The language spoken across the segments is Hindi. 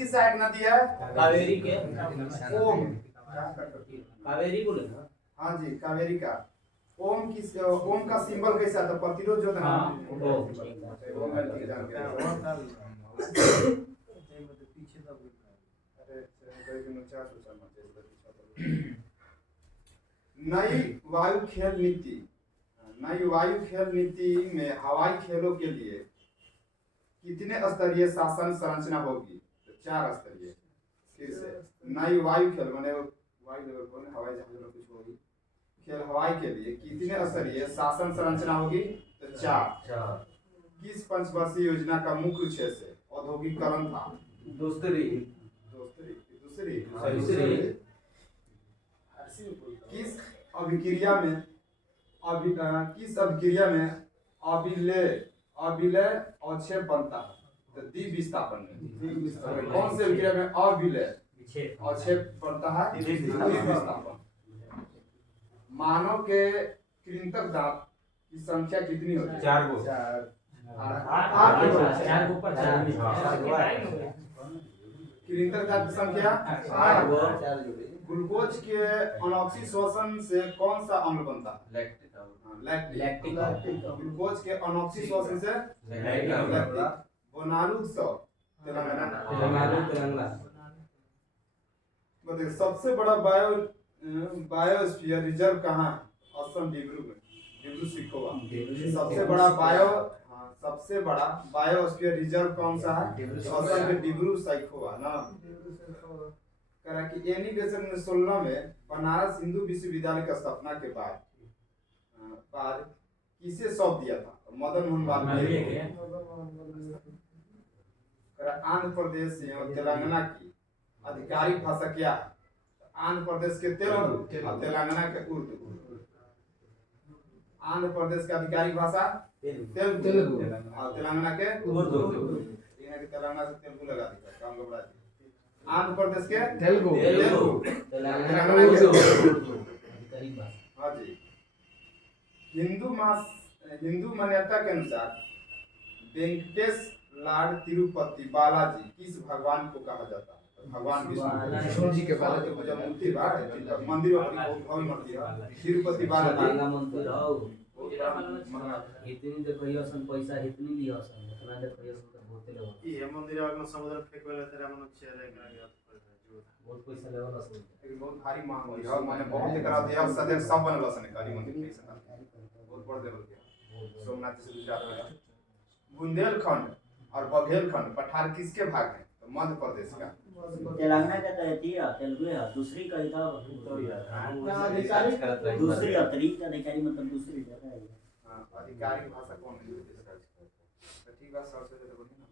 किसकी सहायक नदी है? कावेरी के ओम। कावेरी बोले ना। हाँ जी, कावेरी का। ओम का सिंबल कैसा था? प्रतिरोध जो था। हाँ, ओम का ठीक जान गया। नई वायु खेल नीति। नई वायु खेल नीति में हवाई खेलों के लिए कितने स्तरीय शासन संरचना होगी? तो 4 स्तरीय। फिर से नई वायु खेल माने वायु लेवल पर हवाई जहाज में कुछ होगी। खेल हवाई के लिए कितने स्तरीय शासन संरचना होगी? तो 4। किस पंचवर्षीय योजना का मुख्य उद्देश्य औद्योगिकरण था? दूसरी। किस अभिक्रिया में अविलय अवक्षेप बनता है? तो द्विविस्थापन में। कौन से अभिक्रिया में अविलय अवक्षेप बनता है? द्विविस्थापन। मानव के कृंतक दांत की संख्या कितनी होती है? 4 गो। 4 के ऊपर 4 कृंतक दांत की संख्या 8। ग्लूकोज के अनॉक्सी शोषण से कौन सा अम्ल बनता है? लैक्टिक। ग्लूकोज के अनॉक्सी शोषण से लैक्टिक। बोनालूत्सव तेलंगाना। बताइए सबसे बड़ा बायोस्फीयर रिजर्व कहाँ? असम डिब्रू में, डिब्रू सिखोवा। सबसे बड़ा बायोस्फीयर रिजर्व कौन सा है? असम के डिब्रू सैखोवा ना। करा कि एनी बेसन में 16 में बनारस हिंदू विश्वविद्यालय की स्थापना के बाद किसे सौंप दिया था? मदन मोहन वाल्मीकि। आंध्र प्रदेश एवं तेलंगाना की आधिकारिक भाषा क्या है? आंध्र प्रदेश के तेलुगु और तेलंगाना के उर्दू। आंध्र प्रदेश की आधिकारिक भाषा तेलुगु और तेलंगाना के उर्दू। तेलंगाना से तेलुगु लगा दिया, काम घबरा दिया। आंध्र प्रदेश के तेलुगु, तेलंगाना के उर्दू। हाँ जी। हिंदू मान्यता के अनुसार वेंकटेश लॉर्ड तिरुपति बालाजी किस भगवान को कहा जाता है? भगवान विष्णु जी के बालाजी को जब मूर्ति बा मंदिर भव्य मंदिर तिरुपति बालाजी इतनी देखियो सन पैसा इतनी लियो सन इतना देखियो सन तो बहुते लेवल ये मंदिर वाला समुद्र फेंकवेला तेरा मन चेहरा एकरा बहुत पैसा लेवल सन एक बहुत भारी मंदिर है माने बहुत एकरा दिया सदैव सब बनल सन काली मंदिर कैसे बहुत बड़ लेवल के सोमनाथ से गुजरात में। बुंदेलखंड और बघेलखंड पठार किसके भाग हैं? तो मध्य प्रदेश का। तेलंगाना का तो थी तेलुगु है, दूसरी का था दूसरी अतिरिक्त अधिकारी मतलब दूसरी जगह है। हां आधिकारिक भाषा कौन है? तो ठीक बात सबसे तो बोली ना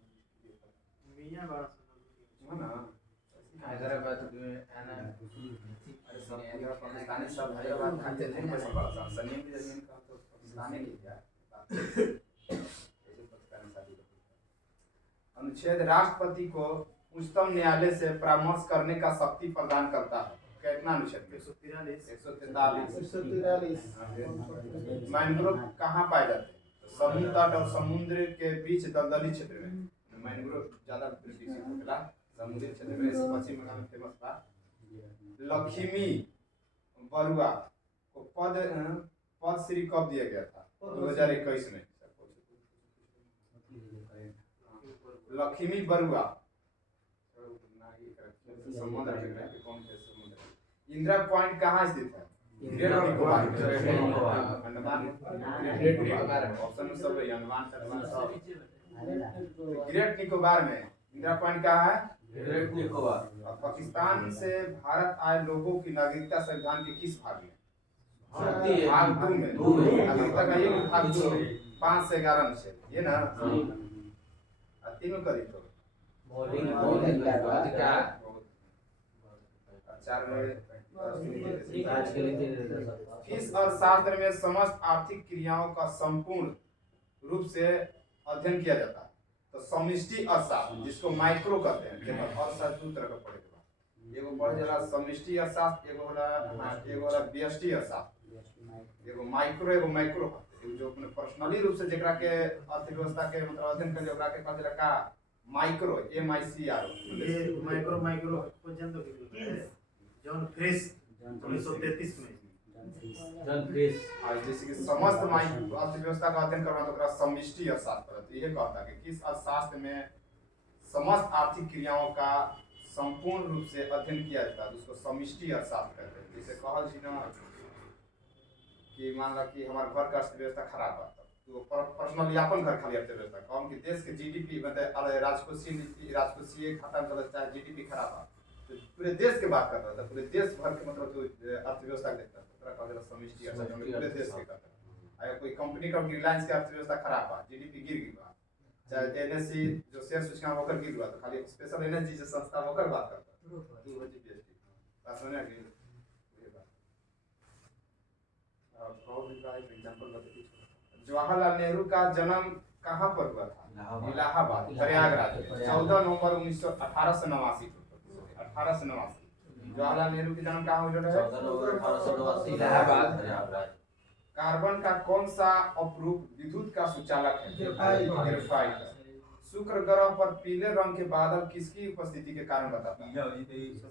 मियां बड़ा है ना हैदराबाद में आना अरे सब पूरा पाकिस्तानी सब हैदराबाद खाते नहीं पैसा बड़ा सा सनी की जमीन का तो पाकिस्तानी की क्या अनुच्छेद राष्ट्रपति को उच्चतम न्यायालय से परामर्श करने का शक्ति प्रदान करता है। कितना अनुच्छेद? 143। मैंग्रोव कहाँ पाए जाते हैं? समुद्र तट और समुद्र के बीच दलदली क्षेत्र में मैंग्रोव ज्यादा विकसित होता है। समुद्री क्षेत्र में पश्चिम बंगाल में फेमस था। लक्ष्मी बरुआ को पद्मश्री कब दिया गया था? 2021 में। लक्ष्मी बरुआ इंदिरा पॉइंट कहाँ स्थित है? ग्रेट निकोबार अंडमान ऑप्शन में सब है अंडमान ग्रेट निकोबार में इंदिरा पॉइंट कहाँ है? ग्रेट निकोबार। पाकिस्तान से भारत आए लोगों की नागरिकता संविधान के किस भाग में? भाग 2 में। नागरिकता का ये भाग 2 5 से 11 अनुच्छेद ये ना तीनों करी तो इस अर्थशास्त्र में समस्त आर्थिक क्रियाओं का संपूर्ण रूप से अध्ययन किया जाता है। तो समष्टि अर्थशास्त्र जिसको माइक्रो कहते हैं देखो अर्थशास्त्र दो तरह का पड़ेगा। एगो बढ़ जाला समष्टि अर्थशास्त्र एगो होला व्यष्टि अर्थशास्त्र एगो माइक्रो एगो मैक्रो जो अपने पर्सनली रूप से जेकरा के अर्थव्यवस्था के मतलब अध्ययन कर ओकरा के कहल जाला का माइक्रो MICRO ये माइक्रो पर्यंत किती जॉन फ्रेश 1933 में जन फ्रेश और जैसे कि समस्त अर्थव्यवस्था का अध्ययन करना तो ओकरा समष्टि अर्थशास्त्र कहते हैं। ये कहता है कि किस अर्थशास्त्र में समस्त आर्थिक क्रियाओं का संपूर्ण रूप से अध्ययन किया जाता है, उसको समष्टि अर्थशास्त्र कहते हैं। जैसे कहल जी ना कि मान ला कि हमारे घर का अर्थव्यवस्था खराब है तो पर्सनली अपन घर खाली अर्थव्यवस्था कहम कि देश के GDP मतलब राजकोषीय खाता में चलता है, GDP खराब है तो पूरे देश के बात करता था, पूरे देश भर के मतलब जो अर्थव्यवस्था देखता था पूरा कहल समष्टि अर्थशास्त्र पूरे देश के करता है। अगर कोई कंपनी का रिलायंस के अर्थव्यवस्था खराब है, GDP गिर गई बा, चाहे NSE जो शेयर सूचकांक होकर गिर गया तो खाली स्पेशल एनर्जी जो संस्था होकर बात करता है तो वो GPST बात समझ आ गई। ये बात और भी का एक एग्जांपल बताइए। जवाहरलाल नेहरू का जन्म कहाँ पर हुआ था? इलाहाबाद प्रयागराज में 14 नवंबर 1889 जवाहरलाल नेहरू के जन्म कहाँ हुआ है? 14 नवंबर 1889 इलाहाबाद प्रयागराज। कार्बन का कौन सा अपरूप विद्युत का सुचालक है? ग्रेफाइट। शुक्र ग्रह पर पीले रंग के बादल किसकी उपस्थिति के कारण बताता है?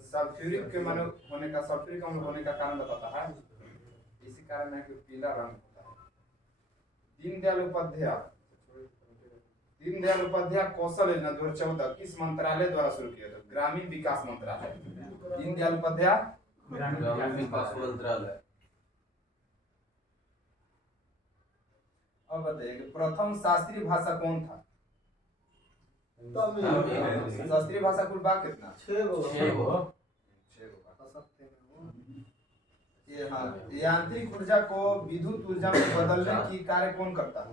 सल्फ्यूरिक के माने होने का सल्फ्यूरिक अम्ल होने का कारण बताता है। इसी कारण है कि पीला रंग होता है। दीनदयाल उपाध्याय कौशल योजना 2014 किस मंत्रालय द्वारा शुरू किया था? ग्रामीण विकास मंत्रालय। दीनदयाल उपाध्याय ग्रामीण विकास मंत्रालय। अब बताइए कि प्रथम शास्त्रीय भाषा कौन था? शास्त्रीय भाषा कुल बा कितना? 6 ये हाँ, यांत्रिक ऊर्जा को विद्युत ऊर्जा में बदलने की कार्य कौन करता है?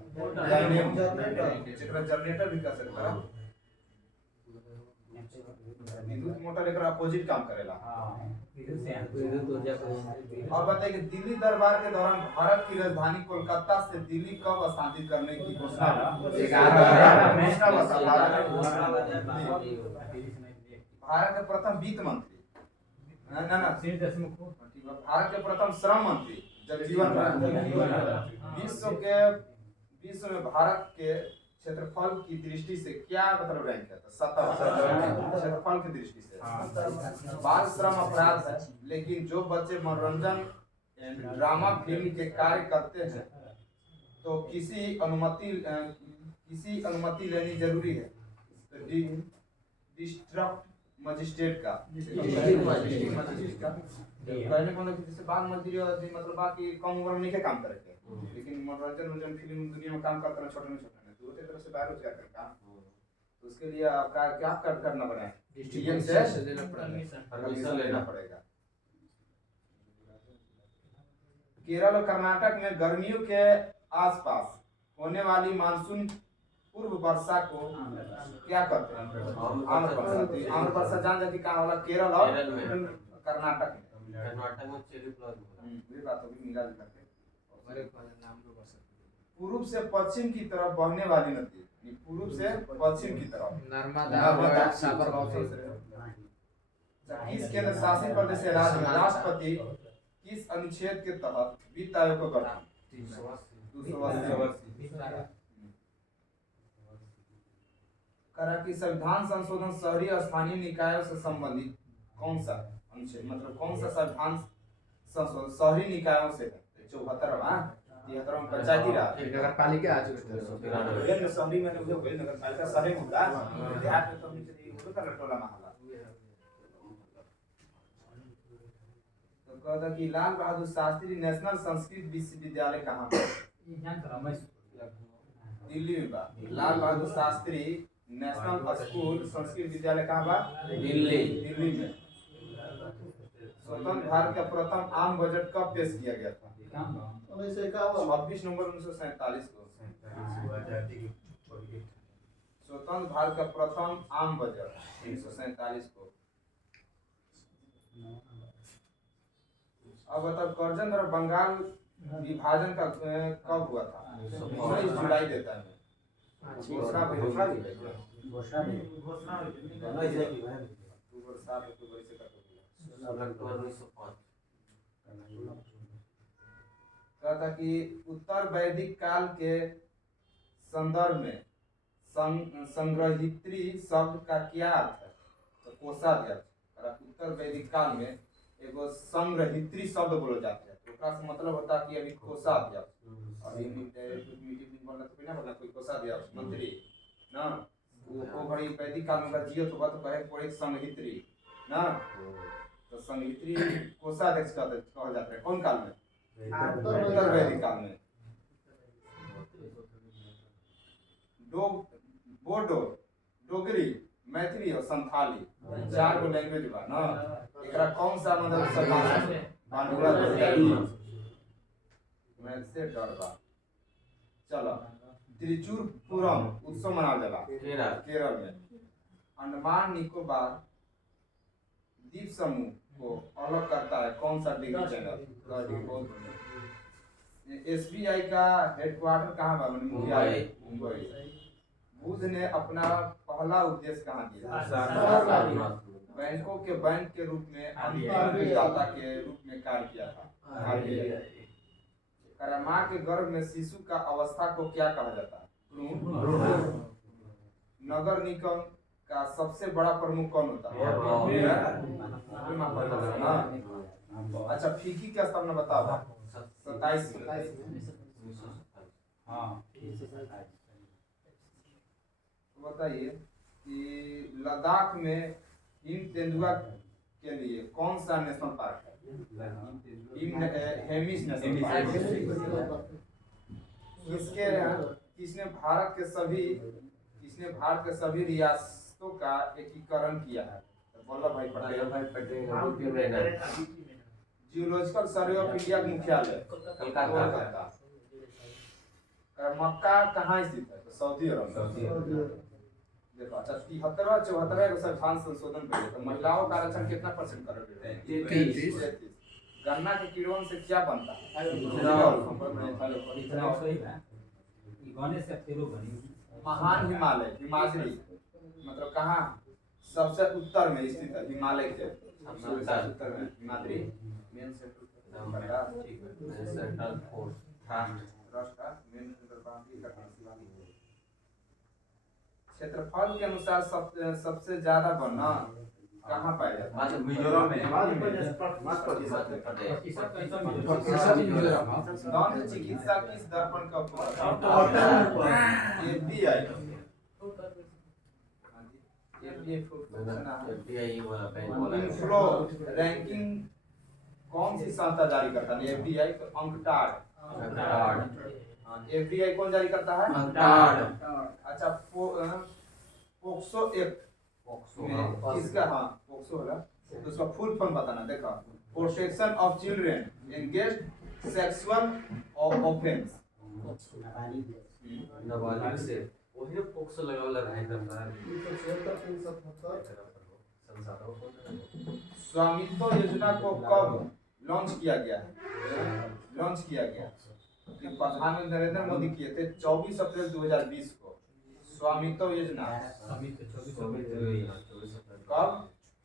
जनरेटर भी कर सकता है। विद्युत मोटर एक अपोजिट काम करेला। विद्युत ऊर्जा को और बताइए कि दिल्ली दरबार के दौरान भारत की राजधानी कोलकाता से दिल्ली कब स्थानांतरित करने की घोषणा हुई? 11 भारत के प्रथम वित्त मंत्री भारत के प्रथम श्रम मंत्री जगजीवन राम। विश्व में भारत के क्षेत्रफल की दृष्टि से क्या मतलब रैंक है? 70 क्षेत्रफल की दृष्टि से। बाल श्रम अपराध है, लेकिन जो बच्चे मनोरंजन ड्रामा फिल्म के कार्य करते हैं तो किसी अनुमति लेनी जरूरी है। तो डिस्ट्रिक्ट मजिस्ट्रेट का कहने को मतलब जैसे बाल मजदूरी मतलब बाकी कम उम्र में नहीं काम करेंगे, लेकिन मनोरंजन फिल्म दुनिया में काम करते हैं छोटे में तो उसी तरह से बाहर रोजगार करता तो उसके लिए आपका क्या करना पड़ेगा? परमिशन लेना पड़ेगा। केरल और कर्नाटक में गर्मियों के आसपास होने वाली मानसून पूर्व वर्षा को क्या कहते हैं? आम्र वर्षा। आम्र वर्षा जान जाती कहाँ होला? केरल और कर्नाटक में चेरी फ्लावर। ये बात होगी मिला जुला के। पूर्व से पश्चिम की तरफ बहने वाली नदी, पूर्व से पश्चिम की तरफ नर्मदा साबरमती। किस केंद्र शासित प्रदेश से राज्य में राष्ट्रपति किस अनुच्छेद के तहत वित्त आयोग को गठन? 280। करा कि संविधान संशोधन शहरी और स्थानीय निकायों से संबंधित कौन सा अनुच्छेद मतलब कौन सा संविधान संशोधन शहरी निकायों से है? 74वां 73वां पंचायती राज नगर पालिका आ चुके ये शहरी में जो है नगर पालिका शहर में होगा, देहात में तो नीचे वो का टोला महला। तो कहता कि लाल बहादुर शास्त्री नेशनल संस्कृत विश्वविद्यालय कहाँ पर? दिल्ली में बा। लाल बहादुर शास्त्री नेशनल स्कूल संस्कृत विद्यालय कहाँ बा? दिल्ली में। स्वतंत्र भारत का प्रथम आम बजट कब पेश किया गया था? 26 नवंबर 1947 को। स्वतंत्र भारत का प्रथम आम बजट 1947 को। अब बताओ कर्जन और बंगाल विभाजन का कब हुआ था? 19 जुलाई देता है घोषणा कहता कि उत्तर वैदिक काल के संदर्भ में संग्रहित्री शब्द का क्या अर्थ है? तो कोषाध्यक्ष। और उत्तर वैदिक काल में एगो संग्रहित्री शब्द बोलो जाते हैं, तो ओकरा से मतलब होता है कि अभी कोषाध्यक्ष। अभी मीटिंग बोलना तो ना बोलना कोई कोषाध्यक्ष मंत्री ना, वो बड़ी वैदिक काल में जियो तो बात कहे पड़े संग्रहित्री ना, तो संग्रहित्री कोषाध्यक्ष कहा जाता है कौन काल में? उत्तर वैदिक काल में। बोडो, डोगरी, मैथिली और संथाली 4 गो लैंग्वेज बा ना। एकरा कौन सा मतलब बानुला मैं से डर बा। चलो त्रिचुरपुरम उत्सव मनावल जाला केरल में। अंडमान निकोबार द्वीप समूह को अलग करता है कौन सा डिग्री चैनल? एसबीआई का हेडक्वार्टर कहाँ बा? मुंबई। बुद्ध ने अपना पहला उपदेश कहाँ दिया? बैंकों के बैंक के रूप में अंतिम ऋणदाता के रूप में कार्य किया था। माँ के गर्भ में शिशु का अवस्था को क्या कहा जाता है? नगर निगम का सबसे बड़ा प्रमुख कौन होता है? अच्छा फीकी की स्थापना बताओ। 27 बताइए कि लद्दाख में हिम तेंदुआ के लिए कौन सा नेशनल पार्क है? Hemis national park. किसने भारत के सभी रियासतों का एकीकरण किया है? वल्लभ भाई Patel. Geological survey of India का मुख्यालय कोलकाता। मक्का कहाँ स्थित है? तो सऊदी अरब। देखो अच्छा 73वां 74वां को संविधान संशोधन पे तो महिलाओं का आरक्षण कितना % करोगे? 33। गन्ना के कीड़ों से क्या बनता है? महान हिमालय हिमाद्री मतलब कहाँ सबसे उत्तर में स्थित है? हिमालय के उत्तर में हिमाद्री मेन सेंट्रल क्षेत्रफल के अनुसार सबसे ज्यादा वन्य कहाँ पाया जाता है? मिजोरम में। दंत चिकित्सा किस दर्पण का उपयोग? इनफ्लो रैंकिंग कौन सी संस्था जारी करता है? एफडीआई तो अंकटाड। एफडीआई कौन जारी करता है? अच्छा पोक्सो एक्ट किसका? हाँ पोक्सो वाला तो उसका फुल फॉर्म बताना। देखो protection of children engaged sexual offence. नाबालिग से वही पोक्सो लगावल रहे करता स्वामित्व योजना को कब लॉन्च किया गया? प्रधानमंत्री नरेंद्र मोदी किए थे 24 अप्रैल 2020 को। स्वामित्व योजना कब?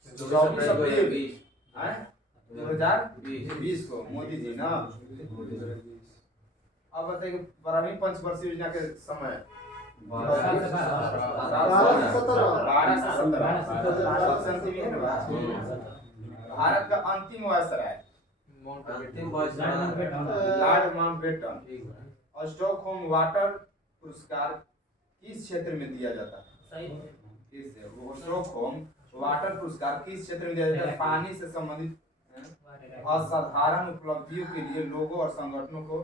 24 अप्रैल 2020 को मोदी जी ना। अब बताइए 12वीं पंचवर्षीय योजना के समय 12 से 17 भारत का अंतिम viceroy Lord Mountbatten. Stockholm water पुरस्कार किस क्षेत्र में दिया जाता है? स्टॉकहोम वाटर पुरस्कार किस क्षेत्र में दिया जाता है? पानी से संबंधित असाधारण उपलब्धियों के लिए लोगों और संगठनों को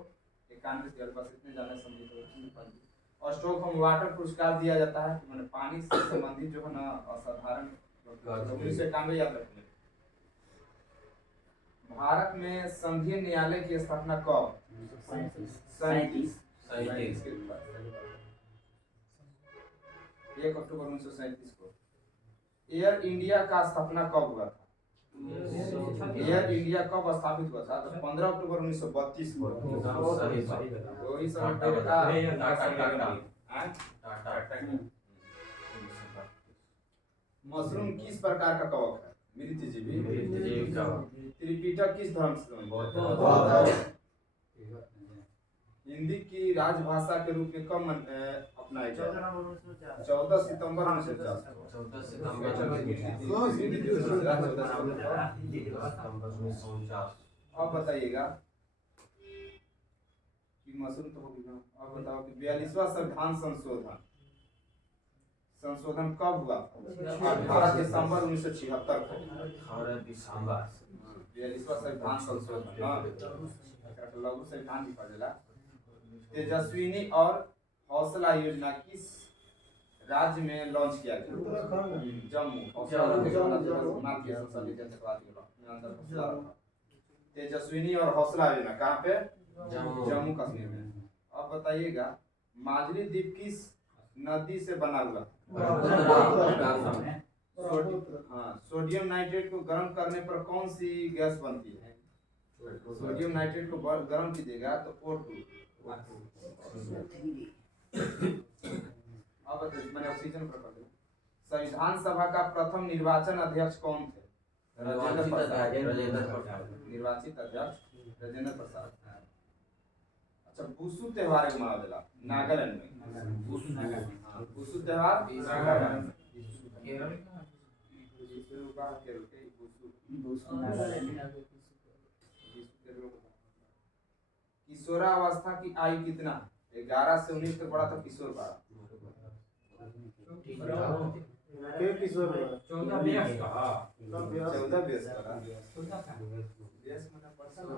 91 बस इतने जाने संबंधित। और स्टॉकहोम वाटर पुरस्कार दिया जाता है मैंने पानी से संबंधित जो है ना असाधारण 1991 याद रखिए। भारत में संघीय न्यायालय की स्थापना कब? 37 1 अक्टूबर 1937 को। एयर इंडिया का स्थापना कब हुआ था? एयर इंडिया कब स्थापित हुआ था? तो 15 अक्टूबर 1932 को। तो इस समय मशरूम किस प्रकार का कवक है? मृतजीवी। त्रिपिटक किस धर्म से? हिंदी की राजभाषा के रूप में कब अपनाया 14 गया। नवंबर 1950 14 सितंबर 1950। 14 सितंबर 1949। अब बताइएगा कि मशरूम तो होगी ना। अब बताओ कि 42वां संविधान संशोधन संशोधन कब हुआ? 18 दिसंबर 1976 को। 18 दिसंबर 42वां संविधान संशोधन लघु संविधान भी पढ़ेला। तेजस्विनी और हौसला योजना किस राज्य में लॉन्च किया गया? जम्मू। तेजस्विनी और हौसला योजना कहाँ पे? जम्मू कश्मीर में। अब बताइएगा माजुली द्वीप किस नदी से बना हुआ? हाँ, सोडियम नाइट्रेट को गर्म करने पर कौन सी गैस बनती है? सोडियम नाइट्रेट को गर्म कीजिएगा तो O2। अब मैंने ऑक्सीजन पर कर दिया। संविधान सभा का प्रथम निर्वाचन अध्यक्ष कौन थे? राजेंद्र प्रसाद। निर्वाचित अध्यक्ष राजेंद्र प्रसाद। अच्छा, बुसु त्योहार के मनावेला नागालैंड में। बुसु त्योहार नागालैंड में। किशोरावस्था की आयु कितना? 11 से 19 तक बड़ा तो किशोर बड़ा। के किशोर 14 व्यस्त 14 व्यस्त बड़ा।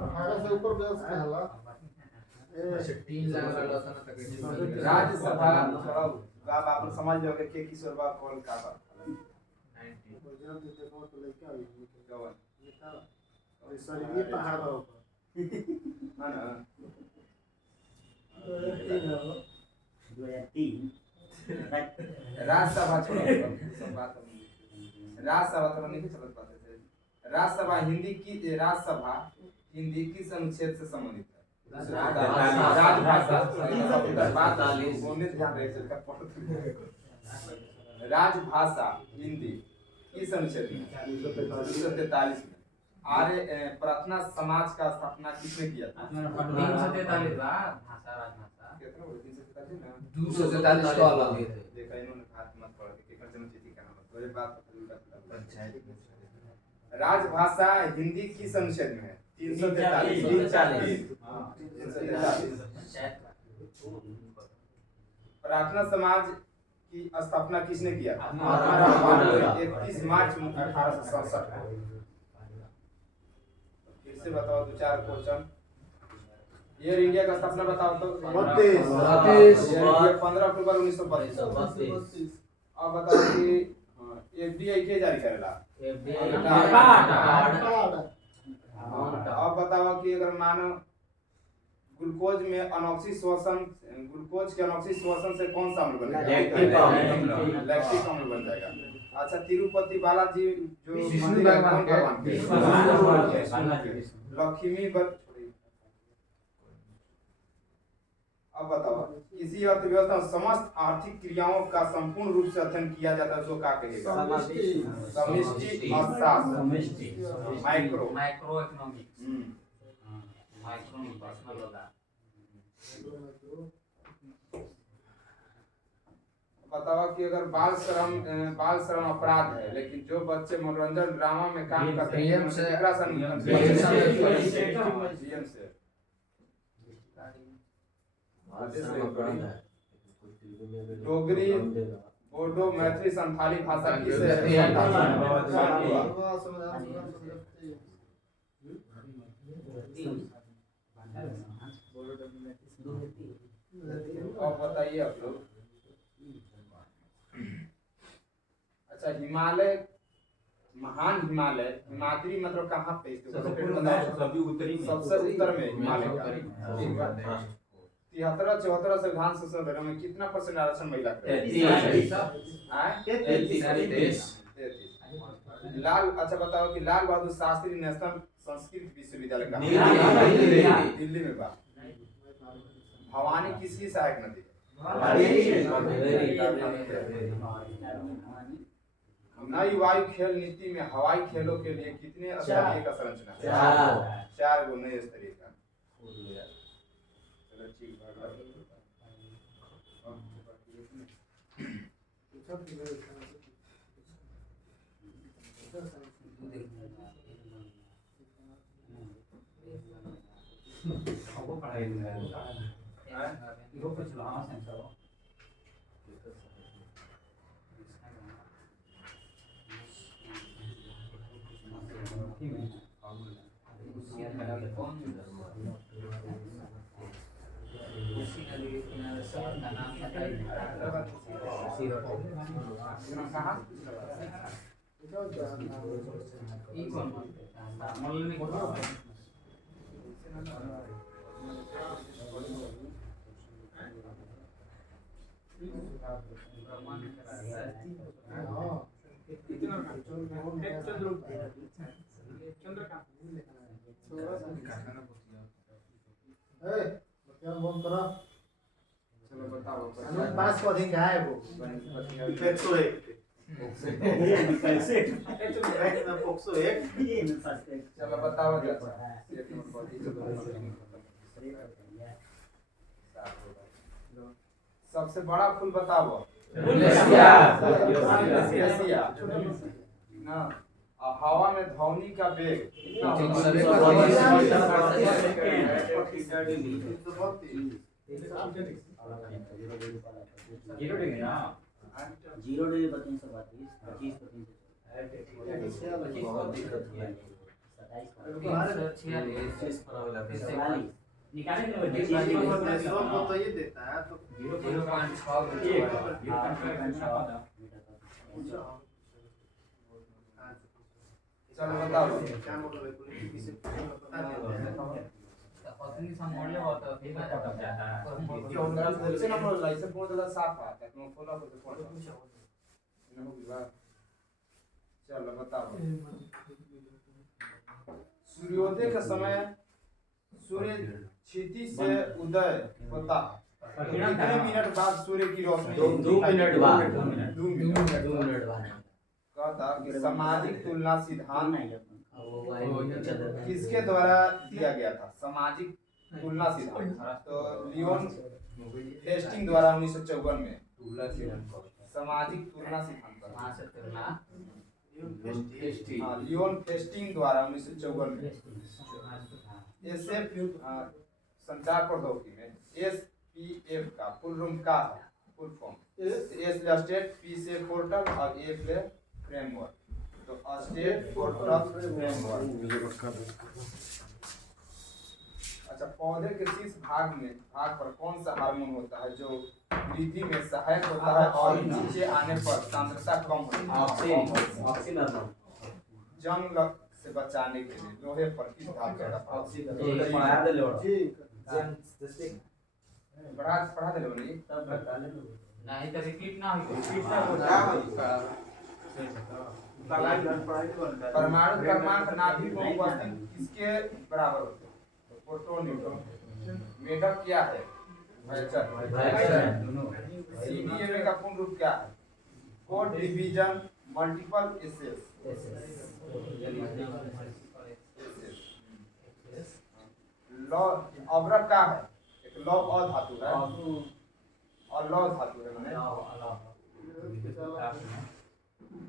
18 से ऊपर व्यस्त कहला। राज्यसभा बाप अपन समझ लोगे के किशोर बा कॉल का बा। ये पहाड़ बा ऊपर। ना ना 2003 राज्यसभा छोड़ो सब बात राज्यसभा तो नहीं चलत पाते थे। राज्यसभा हिंदी किस अनुच्छेद से संबंधित है? राजभाषा। राजभाषा हिंदी किस अनुच्छेद में? 343 में। आर्य प्रार्थना समाज का स्थापना किसने किया था? 343 भाषा राजभाषा कितना बोले? 343 ना। 243 को अलग है। देखा इन्होंने हाथ मत पढ़ के जन्म तिथि का नाम थोड़ी बात राजभाषा हिंदी किस अनुच्छेद में है? 343। प्रार्थना समाज की स्थापना किसने किया? 31 मार्च 1867 को। फिर से बताओ 2-4 क्वेश्चन। एयर इंडिया का स्थापना बताओ तो 32। 15 अक्टूबर 1932। अब बताओ कि एफडीआई के जारी करेला? अब बताओ कि अगर मानो ग्लूकोज के अनॉक्सी श्वसन से कौन सा अम्ल बनेगा? लैक्टिक अम्ल बन जाएगा। अच्छा, तिरुपति बालाजी जो मंदिर है कौन भगवान के? लक्ष्मी अब बताओ किसी अर्थव्यवस्था में समस्त आर्थिक क्रियाओं का संपूर्ण रूप से अध्ययन किया जाता है, उसको क्या कहेगा? समष्टि अर्थशास्त्र। माइक्रो इकोनॉमिक्स माइक्रो में पर्सनल होगा। बताओ कि अगर बाल श्रम अपराध है, लेकिन जो बच्चे मनोरंजन ड्रामा में काम करते हैं डोगरी, बोडो, मैथिली, संथाली भाषा किसे? और बताइए आप लोग। अच्छा, हिमालय महान हिमालय हिमाद्री मतलब कहाँ पे? सबसे उत्तर में हिमालय का। 73-74 संविधान संशोधन में कितना % आरक्षण महिला को? 33। लाल, अच्छा बताओ कि लाल बहादुर शास्त्री नेशनल संस्कृत विश्वविद्यालय कहाँ? दिल्ली में बा। भवानी किसकी सहायक नदी है? नई वायु खेल नीति में हवाई खेलों के लिए कितने स्तरीय का संरचना है? 4 गो नए स्तरीय का। चलो ठीक है। हमको पढ़ाई इहो कुछ हाँ सेंसर हो चलो बताओ पास को अधिक है वो 101 कैसे चलो बताओ चाचा एक नंबर पर सबसे बड़ा फूल बताओ एशिया ना हवा में ध्वनि का वेग जीरो डिग्री 25 तो ये देता है तो 0.6 चलो बताओ क्या मतलब है किसी बता देते हैं पत्नी संभालने होता है फिर खत्म जाता है से ना बोल लाइसे फोन जला साफ आता है तुम फॉलो करते फोन चलो बताओ सूर्योदय के समय सूर्य क्षितिज से उदय होता है कितने मिनट बाद सूर्य की रोशनी 2 मिनट बाद 2 मिनट कहता कि सामाजिक तुलना सिद्धांत किसके द्वारा दिया गया था सामाजिक तुलना सिद्धांत तो लियोन फेस्टिंग द्वारा 1954 में सामाजिक तुलना सिद्धांत लियोन फेस्टिंग द्वारा 1954 में इससे संचार प्रौद्योगिकी में SPF का फुल रूम का full form S state P से पोर्टल और A से फ्रेमवर्क तो स्टेट पोर्टल फ्रेमवर्क अच्छा पौधे के शीर्ष भाग पर कौन सा हार्मोन होता है जो वृद्धि में सहायक होता है और नीचे आने पर सांद्रता कम होती है जंग से बचाने के लिए लोहे पर किस धातु का पढ़ा दे लोनी नहीं तो रिपीट ना हो परमाणु क्रमांक नाभिक में उपस्थित किसके बराबर होते हैं प्रोटॉन न्यूट्रॉन मेटल क्या है CDMA का पूर्ण रूप क्या है कोड डिवीजन मल्टीपल एसेस लौ अवरक क्या है एक लौ अधातु है और लौ धातु है माने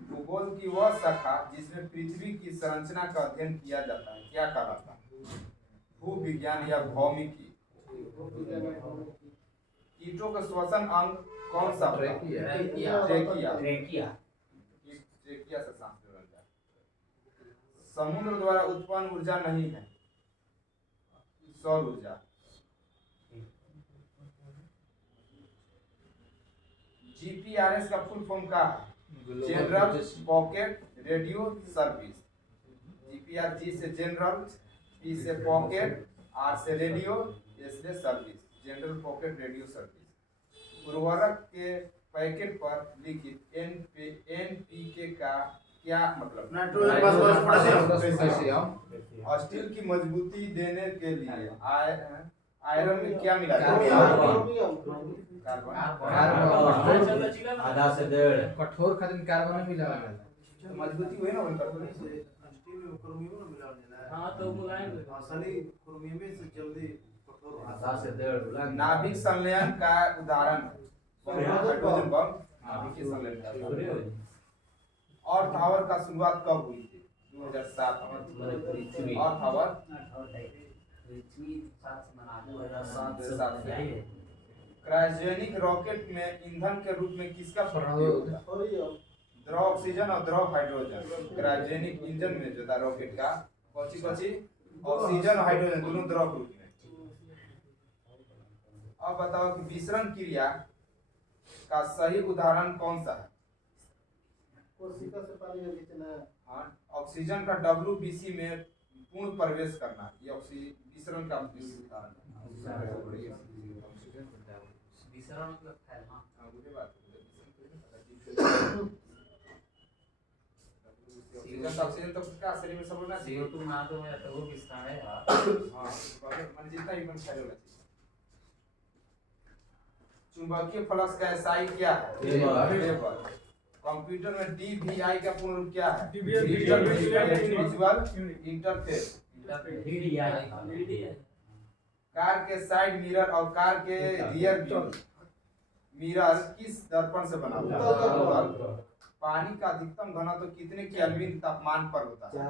भूगोल की वह शाखा जिसमें पृथ्वी की संरचना का अध्ययन किया जाता है क्या कहलाता है भूविज्ञान या भौमिकी कीटों का श्वसन अंग कौन सा ट्रेकिया से सांस लेना जाए समुद्र द्वारा उत्पन्न ऊर्जा नहीं है सौर ऊर्जा GPRS का फुल फॉर्म का है general pocket radio service GPR G से जनरल P से पॉकेट R से रेडियो S से service general pocket radio service उर्वरक के पैकेट पर लिखित NPK का क्या मतलब स्टील की मजबूती देने के लिए आयरन में क्या मिला आधा से 1.5 कठोर खातिर कार्बन मिला मजबूती हुई ना उनका स्टील में क्रोमियम ना मिला देना हां तो मुलायम असली क्रोमियम से जल्दी कठोर आधा से 1.5 नाभिक संलयन का उदाहरण hydrogen bomb navigation lander. Earth hour का शुरुआत कब हुई थी? 2007 में। अर्थ आवर 2007 से क्रायोजेनिक रॉकेट में ईंधन के रूप में किसका प्रयोग होता है? द्रव ऑक्सीजन और द्रव हाइड्रोजन। क्रायोजेनिक इंजन में जो था रॉकेट का कौची ऑक्सीजन और हाइड्रोजन दोनों द्रव रूप में। अब बताओ कि विसरण क्रिया का सही उदाहरण कौन सा है? कोशिका से पानी में खींचना। हाँ, ऑक्सीजन का WBC में पूर्ण प्रवेश करना, ये विसरण का उदाहरण है। विसरण मतलब फैलना। हाँ, मुझे बात है, विसरण तो नहीं पता कि ऑक्सीजन तो क्या शरीर में सब होना चाहिए। CO2 में तो मैं तो वो विसरण है यार। हाँ, मान जितना भी मन फैले होना चाहिए। चुंबकीय फ्लक्स का SI क्या है? वेबर। कंप्यूटर में DVI का पूर्ण रूप क्या है? Digital visual interface. कार के साइड मिरर और कार के रियर मिरर किस दर्पण से बना होता है? पानी का अधिकतम घनत्व तो कितने केल्विन तापमान पर होता है? 277।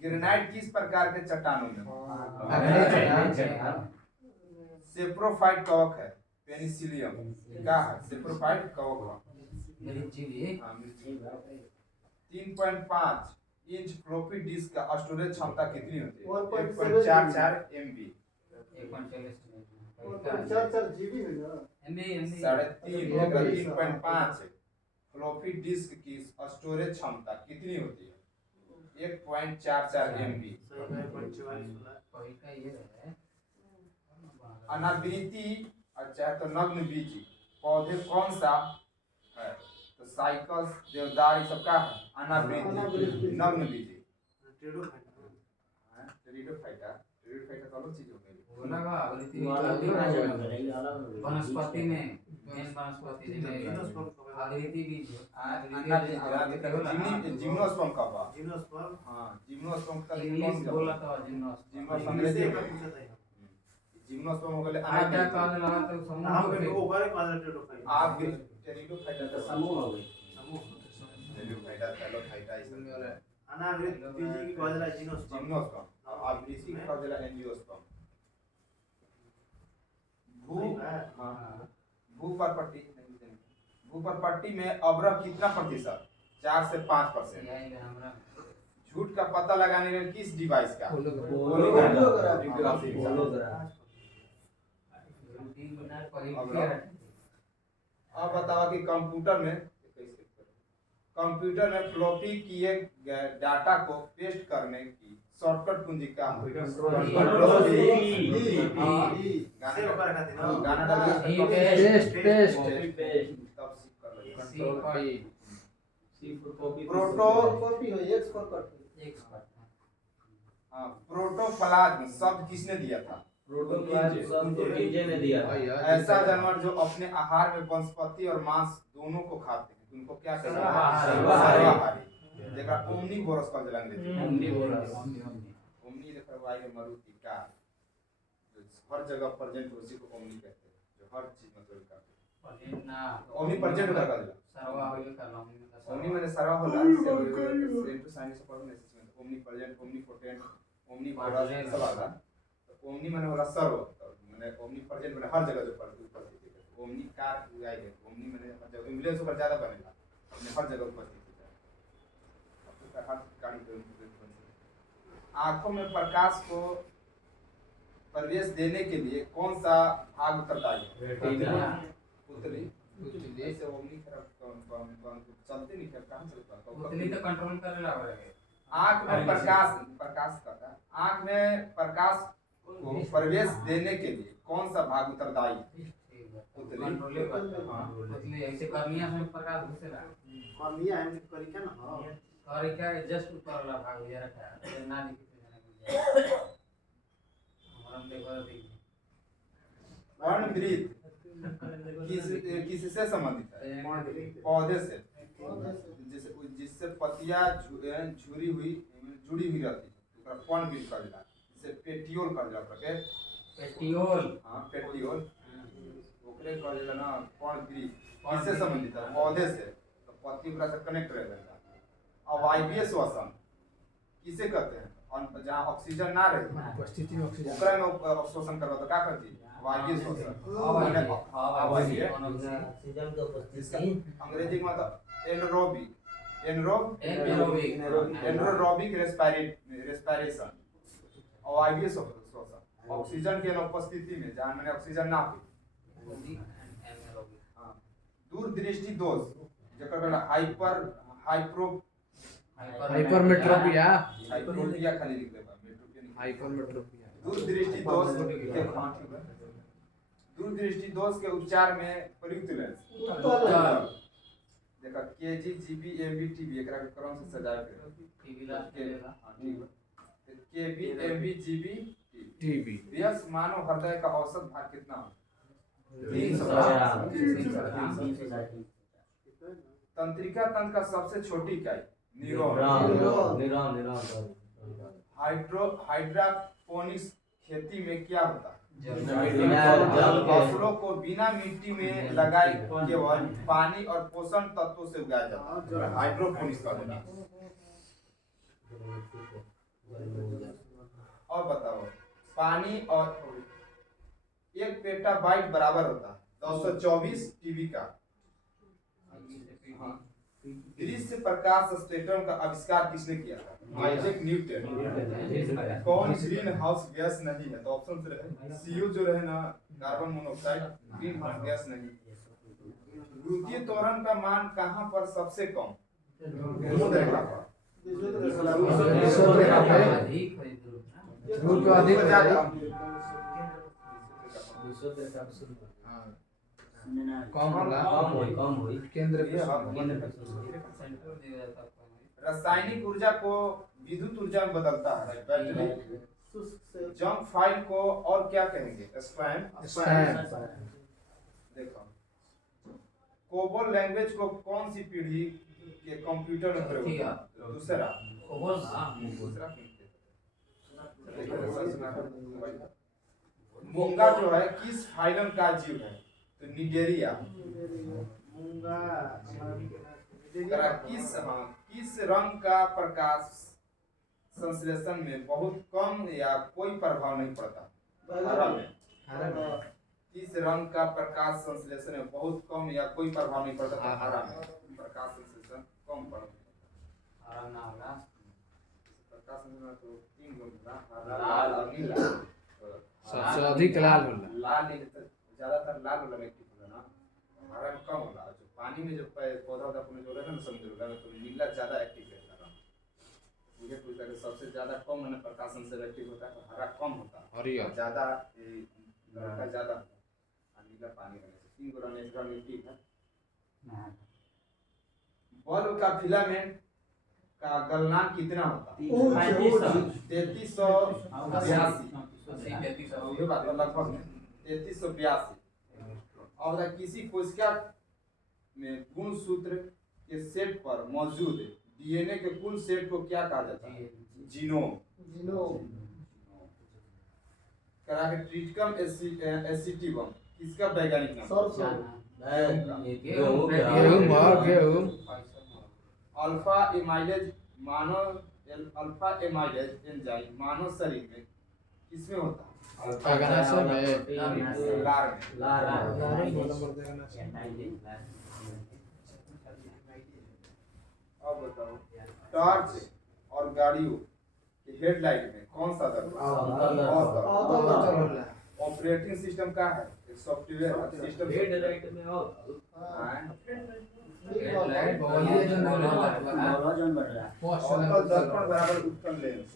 ग्रेनाइट किस प्रकार के चट्टानों में? सेप्रोफाइट कवक है। पेनिसिलियम क्या है? सेप्रोफाइट कवक है। 3.5 इंच फ्लॉपी डिस्क का स्टोरेज क्षमता कितनी होती है? 1.44 MB। 1.44 GB है ना। 3.5 फ्लॉपी डिस्क की स्टोरेज क्षमता कितनी होती है? 1.44 MB। अनावृति अच्छा तो नग्न बीजी पौधे कौन सा है? तो साइकस, देवदार, ये सब का है अनावृति नग्न बीजी। टेरिडोफाइटा तो अलग चीज हो गई। वनस्पति में मेन वनस्पति में आकृति भी जिम्नोस्पर्म का हुआ। जिम्नोस्पर्म। हाँ, जिम्नोस्पर्म का इंग्लिश बोला था जिम्नोस्पर्म। जिम्नोस्पर्म अंग्रेजी में जिम्नोस्पर्म हो गए आज क्या काज लगा तो समूह हम के को ऊपर क्वाड्रेटिक आप भी टेरिडोफाइटा का समूह हो गई। टेरिडोफाइटा थैलोफाइटा इसमें अनावृत बीजी की क्वाड्रा जिम्नोस्पर्म। जिम्नोस्पर्म आप इसी का जला एंजियोस्पर्म। भूपरपट्टी में अवरक कितना प्रतिशत? 4 से 5%। झूठ का पता लगाने में किस डिवाइस का? अब बताओ कि कंप्यूटर में फ्लॉपी किए गए डाटा को पेस्ट करने की शॉर्टकट कुंजी क्या है? गाना प्रोटोप्लाज्म शब्द किसने दिया था? प्रोटोप्लाज्म ने दिया था। ऐसा जानवर जो अपने आहार में वनस्पति और मांस दोनों को खाते हैं उनको क्या कहते हैं? सर्वाहारी। देखा ओमनीवोरस का अंग्रेजी ओमनी देखा वाई में मारुति का हर जगह प्रेजेंट उसी को ओमनी कहते हैं जो हर चीज में तोड़ करते हैं ना ओमनी प्रेजेंट कर दिया सर्वाहारी का नाम ओमनी मैंने सर्वा होला सेम टू साइंस पर में omni present omni potent omni vores सब आता तो ओमनी मैंने होला सर्व मैंने ओमनी प्रेजेंट मैंने हर जगह जो उपस्थित है ओमनी कार गाय है ओमनी मैंने हर जगह एम्बुलेंस ऊपर ज्यादा बनेगा मैंने हर जगह उपस्थित है हर गाड़ी आंखों में प्रकाश को प्रवेश देने के लिए कौन सा भाग उत्तरदायी है? पुतली ऐसे ओमनी चलते नहीं क्या कहां चलता पुतली तो कंट्रोल करे ला रहे। आंख में प्रकाश करता है आंख में प्रकाश को प्रवेश देने के लिए कौन सा भाग उत्तरदायी है? पुतली पुतली ऐसे करनिया में प्रकाश घुसेला करनिया है करी क्या ना और क्या जस्ट ऊपर वाला भाग ये रखा है ना दिखे हम देखो वर्णवृत्त किससे संबंधित है? पौधे से। जैसे जिससे पतिया जुड़ी हुई रहती है ओकरा कौन भी कर देला, जैसे पेटियोल कर देला ओकरा पेटियोल। हां पेटियोल ओकरे कर देला ना कौन भी किससे संबंधित है, पौधे से, तो पत्ती ओकरा से कनेक्ट रह जाता। और वायवीय श्वसन किसे कहते हैं, और जहाँ ऑक्सीजन ना रहे उपस्थिति में ऑक्सीजन ओकरा में श्वसन करवा तो क्या करती वायवीय श्वसन। वायवीय ऑक्सीजन के जिसका उपस्थिति अंग्रेजी में मतलब एनरोबिक रेस्पिरेशन और वायवीय श्वसन ऑक्सीजन के अनुपस्थिति में, जहाँ मैंने ऑक्सीजन ना हो। हाँ, दूरदृष्टि दोष जकर हाइपरमेट्रोपिया हाइपरोपिया खाली लिख देबा, मेट्रोपिया नहीं। हाइपरमेट्रोपिया दूरदृष्टि दोष के उपचार में प्रयुक्त लेंस देखा केजी जीबी एमबी टीबी एकरा के क्रम से सजाए के टीवी ला चलेगा। हां ठीक है केबी एमबी जीबी टीबी व्यस्त मानव हृदय का औसत भार कितना है? 360 तंत्रिका तंत्र का सबसे छोटी इकाई न्यूरॉन। हाइड्रोपोनिक्स खेती में क्या होता है? फसलों को बिना मिट्टी में लगाए केवल पानी और पोषण तत्वों से उगाया जाता है, हाइड्रोपोनिक्स का होता है। और बताओ पानी और 1 पेटाबाइट बराबर होता है 224 टीबी का। हाँ। दृश्य प्रकाश स्पेक्ट्रम का आविष्कार किसने किया था? Isaac Newton. कौन ग्रीन हाउस गैस नहीं है? तो ऑप्शन से रहे CO जो रहे ना carbon monoxide, green house gas नहीं। द्वितीय त्वरण का मान कहाँ पर सबसे कम? भूमध्य रेखा पर। ध्रुव को अधिक कम होला केंद्र पे रासायनिक ऊर्जा को विद्युत ऊर्जा में बदलता है बैटरी। जंक फाइल को और क्या कहेंगे? स्पैम। देखो कोबोल लैंग्वेज को कौन सी पीढ़ी के कंप्यूटर में प्रयोग होता है? दूसरा मूंगा जो है किस फाइलम का जीव है? तो निडेरिया। किस रंग का प्रकाश संश्लेषण में बहुत कम या कोई प्रभाव नहीं पड़ता? हरा में। किस रंग का प्रकाश संश्लेषण में बहुत कम या कोई प्रभाव नहीं पड़ता? हरा में प्रकाश संश्लेषण कम पड़ता। प्रकाश में तो 3 गुण हरा लाल और नीला। सबसे अधिक लाल होला। लाल ज्यादातर लाल वाला एक्टिव होला ना, हरा में कम होला। जो पानी में जो पौधा होता है जो रहता है ना समुद्र में, तो नीला ज्यादा एक्टिव रहता है। मुझे पूछता है सबसे ज्यादा कम मैंने प्रकाशन से एक्टिव होता है, तो हरा कम होता है हरियर और ज्यादा लड़का ज्यादा होता है। और नीला पानी रहने से 3 गुना नेचुरल एक्टिव है। बल्ब का फिलामेंट का गलनांक कितना होता है? 3382। ये बात लगभग 3382। और किसी कोशिका में गुणसूत्र के सेट पर मौजूद डीएनए के कुल सेट को क्या कहा जाता है? जीनोम। ट्रिटिकम एसिटिवम किसका वैज्ञानिक नाम? गेहूं अल्फा एमाइलेज एंजाइम मानव शरीर में किसमें होता है? अग्नाशय में लार में। अब बताओ टॉर्च और गाड़ियों के हेडलाइट में कौन सा दर? ऑपरेटिंग सिस्टम का है? एक सॉफ्टवेयर सिस्टम। हेडलाइट में और दर्पण बराबर उत्तम लेंस।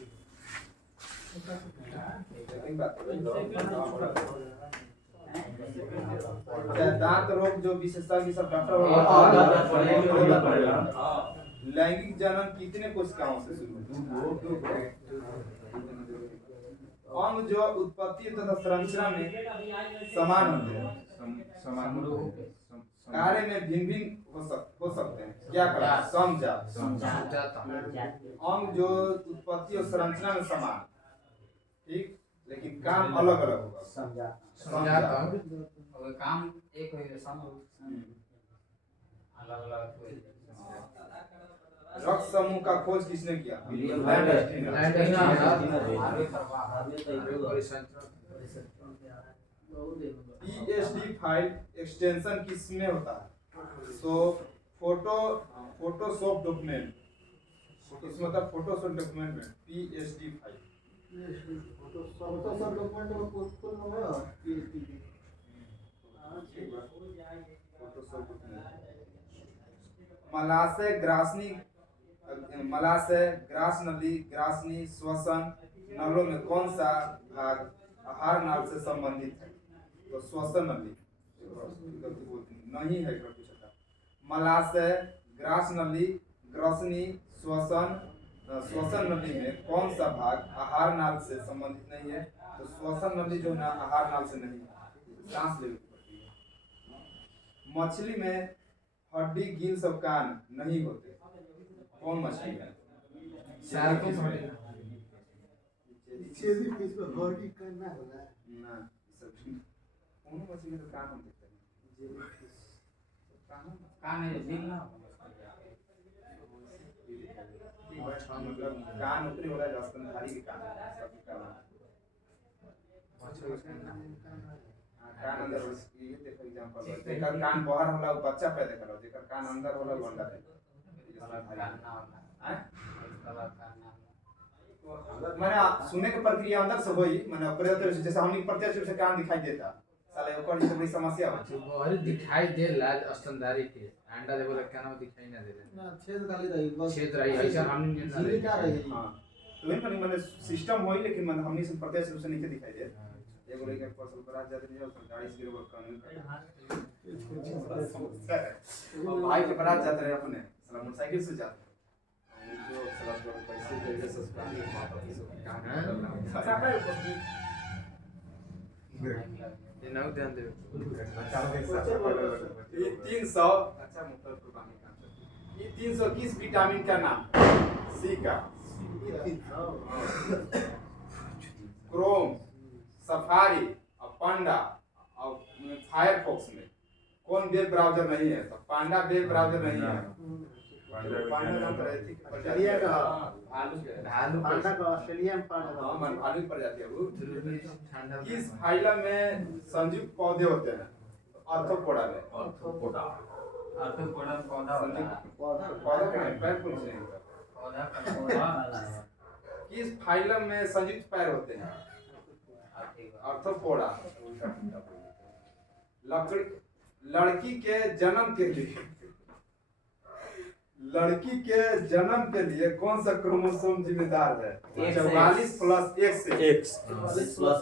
दांत रोग जो विशेषज्ञ सब डॉक्टर लैंगिक जनन कितने कोशिकाओं से शुरू होता है? अंग जो उत्पत्ति तथा संरचना में समान होते हैं कार्य में भिन्न भिन्न हो सकते हैं। क्या करें? समझा। समझाता अंग जो उत्पत्ति और संरचना में समान, ठीक, लेकिन काम अलग अलग होगा। समझाता और काम एक हो सम अलग अलग हो। रक्त समूह का खोज किसने किया? पीएचडी फाइल एक्सटेंशन किसमें होता है? तो फोटोशॉप डॉक्यूमेंट, इसमें मतलब फोटोशॉप डॉक्यूमेंट में पीएचडी फाइल। फोटोशॉप डॉक्यूमेंट में फुल में है पीएचडी। Photoshop document. मलाशय, ग्रास नली, ग्रासनी, श्वसन नलों में कौन सा भाग आहार नाल से संबंधित है? तो श्वसन नली नहीं है। मलाशय, ग्रास नली, ग्रसनी, श्वसन नली में कौन सा भाग आहार नाल से संबंधित नहीं है? तो श्वसन नली जो है आहार नाल से नहीं है, सांस लेने की पड़ती है। मछली में हड्डी, गिल्स और कान नहीं होते, कौन मछली है? छेदी फिश में हड्डी करना होला ना, कौन मछली में तो कान हम देखते हैं। कान है दिल ना मतलब कान उतरे होला जो स्तनधारी के कान, सबके कान कान अंदर ये देखो एग्जांपल है, जेकर कान बाहर होला वो बच्चा पैदा करला, जेकर कान अंदर होला वो अंडा देला। मैंने सुने के प्रक्रिया अंदर से होई, मैंने ऑपरेटर जैसे हमनी प्रत्यक्ष रूप से कान दिखाई देता, साले ओकर जैसे बड़ी समस्या हो। बहुत दिखाई दे लाज स्तनधारी के अंडा देवल कान दिखाई ना दे ना छेद खाली रही बस छेद रही ऐसा हमने झिल्ली का रही। हां तो वही पर मैंने सिस्टम होई, लेकिन मैंने हमनी से प्रत्यक्ष रूप से नहीं दिखाई दे। एगो लेके फसल पर आ जाते नहीं, और गाड़ी से गिरवर कानून और भाई के बारात जाते रहे अपने, साला मोटरसाइकिल से जाते जो साला जो पैसे दे दे ससुराल में माता की सब काम करना ये ना ध्यान दे। ये 300 अच्छा मतलब कुर्बानी का ये 321 विटामिन का नाम। सी का क्रोम, सफारी और पांडा और फायरफॉक्स में कौन वेब ब्राउज़र नहीं है? तो पांडा वेब ब्राउज़र नहीं है। पांडा नाम रहे थी ऑस्ट्रेलिया का भालू पांडा का ऑस्ट्रेलिया में पांडा हां मन भालू पर जाती है वो। ठंडा किस फाइलम में संयुक्त पौधे होते हैं? आर्थ्रोपोडा में। पौधा पौधा होता है। पौधा का पैर कौन से हैं? पौधा का पौधा किस फाइलम में संयुक्त पैर होते हैं? आर्थ्रोपोडा। लड़की के जन्म के लिए कौन सा क्रोमोसोम जिम्मेदार है? 44 प्लस 1 से X प्लस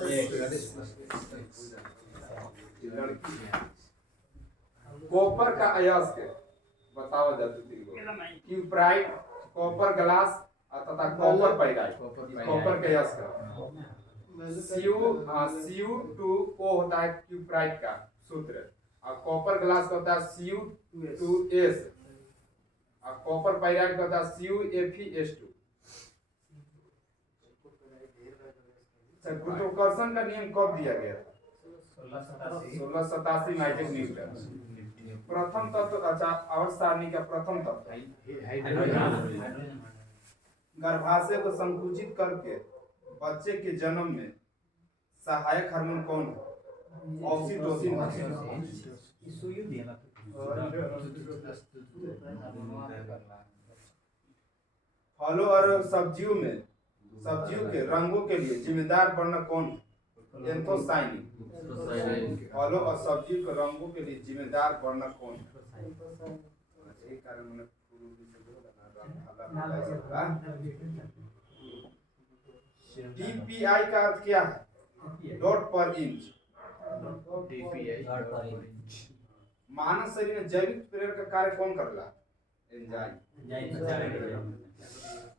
कॉपर का अयस्क बताओ जाते क्यूप्राइट, कॉपर ग्लास तथा कॉपर पाइराइट। कॉपर का अयस्क Cu2O होता है क्यूप्राइट का सूत्र, और कॉपर ग्लास का होता है Cu2S, और कॉपर पाइराइट का होता है CuFeS2। गुरुत्वाकर्षण का नियम कब दिया गया था? 1687 में आइजैक न्यूटन। प्रथम तत्व, अच्छा आवर्त सारणी का प्रथम तत्व गर्भाशय को संकुचित करके बच्चे के जन्म में सहायक हार्मोन कौन है? ऑक्सीटोसिन। फलों और सब्जियों के रंगों के लिए जिम्मेदार वर्णक कौन है? एंथोसाइनिन। फलों और सब्जियों के रंगों के लिए जिम्मेदार वर्णक कौन है? यही कारण मैंने डीपीआई का अर्थ क्या है? डॉट पर इंच। मानव शरीर में जैविक प्रेरक का कार्य कौन करला? एंजाइम।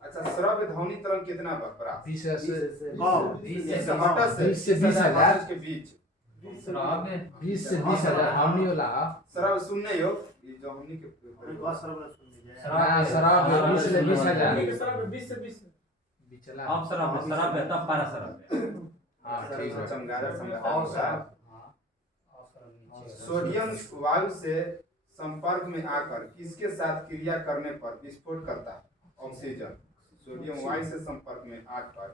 अच्छा श्रव्य ध्वनि तरंग कितना बड़ा? 20 से 20 से 20,000 के बीच शराब में 20 से 20,000 हमनी वाला शराब सुनने हो ये जो हमनी के शराब में 20 से 20,000 बिचला अब शराब है तब पारा शराब है। हाँ ठीक है चमगादड़ और समझा शराब हाँ और शराब नीचे सोडियम वायु से संपर्क में आकर किसके साथ क्रिया करने पर विस्फोट करता है? ऑक्सीजन। सोडियम वायु से संपर्क में आकर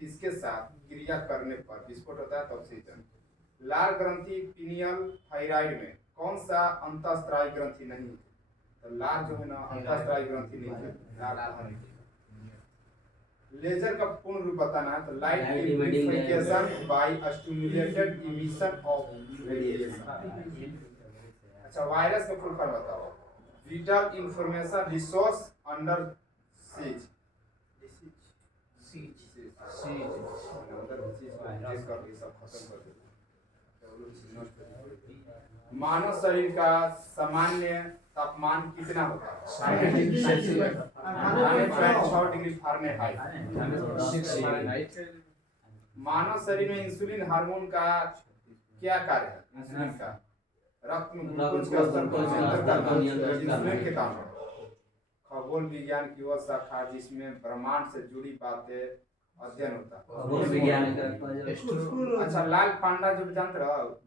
किसके साथ क्रिया करने पर विस्फोट होता है? तो ऑक्सीजन। लाल ग्रंथि पिनियल थायराइड में कौन सा अंतःस्त्रावी ग्रंथि नहीं है? तो लाल जो है ना अंतःस्त्रावी ग्रंथि नहीं है, लाल नहीं है। लेजर का पूर्ण रूप बताना है तो light amplification by stimulated emission of radiation. अच्छा वायरस का फुल फॉर्म बताओ। Vital information resource under seize मानव शरीर का सामान्य तापमान कितना होता है? 60 डिग्री सेल्सियस 6 डिग्री फ़ारेनहाइट। मानव शरीर में इंसुलिन हार्मोन का क्या कार्य है? इंसुलिन का रक्त में ग्लूकोज का स्तर को नियंत्रित करना इंसुलिन के काम है। खगोल विज्ञान की वह शाखा जिसमें ब्रह्मांड से जुड़ी बातें अध्ययन होता है। खगोल विज्ञान का अच्छा लाल पांडा जो जानते रहो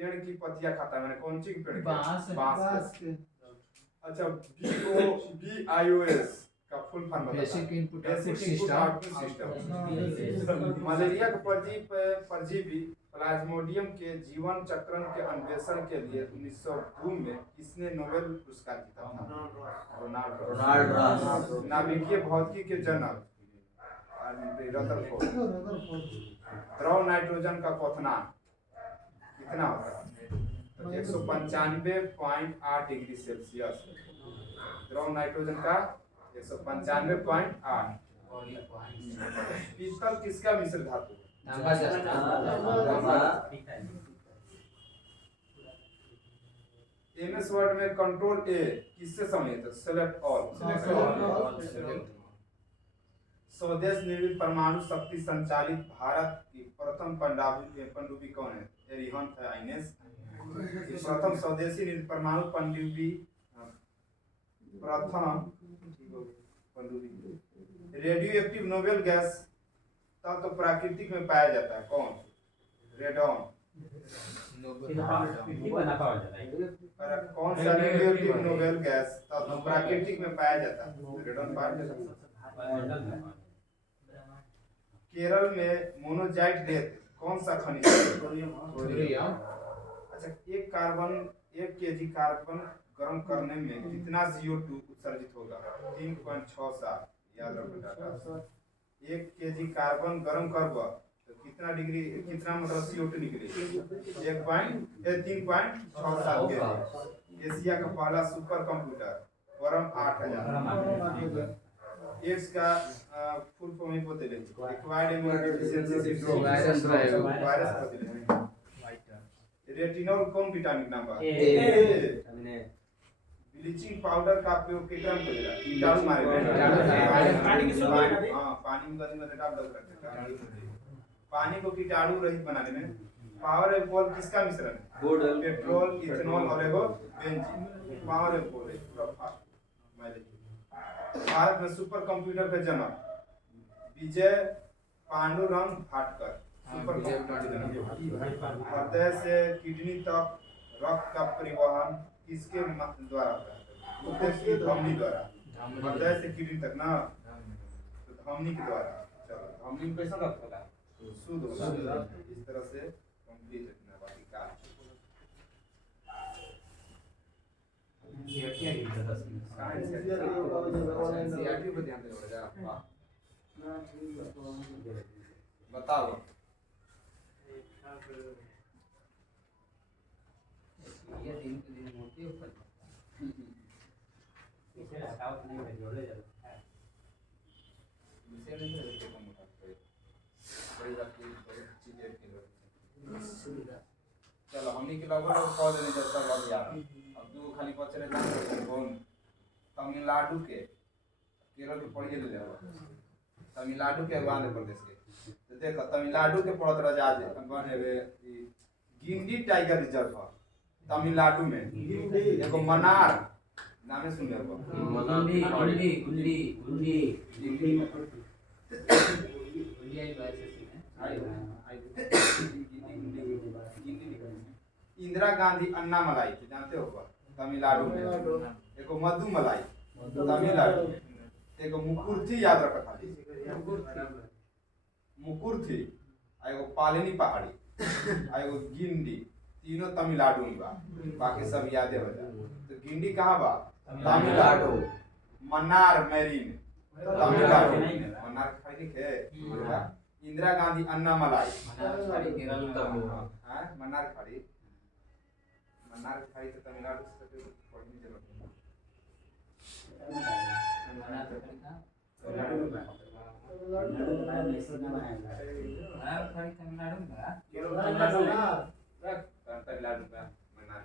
पेड़ की पत्तियां खाता है, मैंने कौन सी की पेड़ की? बांस के। अच्छा BIOS का फुल फॉर्म बताओ। Basic input basic output system. Malaria के परजीवी प्लाज्मोडियम के जीवन चक्रण के अन्वेषण के लिए 1902 में किसने नोबेल पुरस्कार जीता था? Ronald Ross. नाभिकीय भौतिकी के जनक रदरफोर्ड। द्रव नाइट्रोजन का क्वथनांक कितना होता है? तो 195.8 डिग्री सेल्सियस। द्रव नाइट्रोजन का 195.8। पीतल किसका मिश्र धातु है? MS वर्ड में कंट्रोल A किससे सम्मिलित है? Select all. स्वदेश निर्मित परमाणु शक्ति संचालित भारत की प्रथम पनडुब्बी कौन है? एरिहंत आइनेस। प्रथम स्वदेशी निर्मित परमाणु पनडुब्बी प्रथम रेडियो एक्टिव नोबेल गैस तत्व तो प्राकृतिक में पाया जाता है कौन? रेडॉन। कौन सा रेडियो एक्टिव नोबेल गैस तत्व तो प्राकृतिक में पाया जाता है? रेडॉन पाया जाता है। केरल में मोनोजाइट रेत कौन सा खनिज है? अच्छा एक केजी कार्बन गर्म करने में कितना CO2 उत्सर्जित होगा? 3.67। याद रखो डाटा। 1 केजी कार्बन गर्म करबा तो कितना डिग्री कितना मतलब CO2 निकलेगी? 3.67 केजी। एशिया का पहला सुपर कंप्यूटर परम 8000। एड्स का फुल फॉर्म ही बोलते हैं acquired immunity deficiency syndrome. Virus बोलते हैं। रेटिनॉल कौन विटामिन नाम है? ब्लीचिंग पाउडर का प्रयोग कितना करेगा? कीटाणु मारे पानी की शुद्धता हां पानी में गंदगी में डाल करते हैं। पानी को कीटाणु रहित बनाने में पावर एल्कोहल किसका मिश्रण है? पेट्रोल इथेनॉल और एगो बेंजीन। पावर एल्कोहल पूरा फास्ट माइलेज। भारत में सुपर कंप्यूटर का जन्म विजय पांडुरंग भाटकर। सुपर कंप्यूटर हृदय से किडनी तक रक्त का परिवहन किसके द्वारा होता है? धमनी द्वारा। हृदय से किडनी तक ना तो धमनी के द्वारा। चलो धमनी कैसा रक्त होगा? शुद्ध होगा। इस तरह से कंप्लीट है बाकी का। सीआरटी पे ध्यान देना बताओ। ये दिन के दिन मोटी ऊपर इसे हटाओ तो नहीं जोड़े जाता है। इसे नहीं करते कम होता है बड़ी बात ये चीजें के चलो हमनी के लगभग कॉल देने जैसा लग यार। अब दो खाली बच रहे हैं कौन? तमिलनाडु के केरल के पढ़िए ले तमिलनाडु के आंध्र प्रदेश के। तो देखो तमिलनाडु के पढ़त राजा आज बने वे गिंडी टाइगर रिजर्व है तमिलनाडु में। एगो मनार नामे सुनले हो गुंडी गुंडी गुंडी गुंडी गुंडी गुंडी आई बात इंदिरा गांधी अन्नामलाई जानते हो तमिलनाडु में। एगो मधुमलाई तमिलनाडु में। एगो मुकुर्थी याद रखा खाली मुकुर्थी एगो पालनी पहाड़ी एगो गिंडी तीनों तमिलनाडु में बा। बाकी सब याद हो जाए। तो गिंडी कहाँ बा तमिलनाडु। मन्नार मैरीन तमिलनाडु। मन्नार खाली लिखे इंदिरा गांधी अन्नामलाई मन्नार खाड़ी तो तमिलनाडु से पढ़ने जरूरत है। तमिलनाडु का मन्नार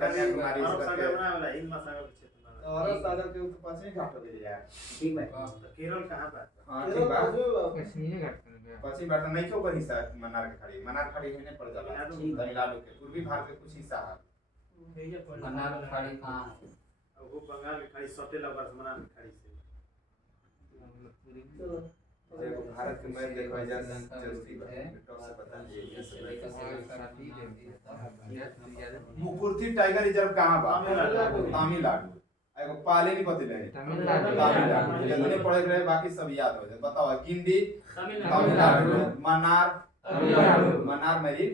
कन्याकुमारी और सागर के ऊपर पश्चिमी घाट हो गया यार। ठीक है केरल कहाँ पर? हां ठीक बा पश्चिमी घाट नहीं क्यों कर हिस्सा मन्नार खाड़ी होने पड़ जाला तमिलनाडु के पूर्वी भारत के कुछ हिस्सा है। मन्नार खाड़ी कहाँ वो बंगाल की खाड़ी सटे लगा मन्नार की खाड़ी से। देखो भारत के मैप देखो जल्दी टॉप से बता दीजिए। मुकुर्थी टाइगर रिजर्व कहाँ बा तमिलनाडु। एगो पालेनी बतले तमिलनाडु जल्दी पढ़े रहे बाकी सब याद हो जाए। बताओ गिंडी तमिलनाडु मन्नार मन्नार मैरीन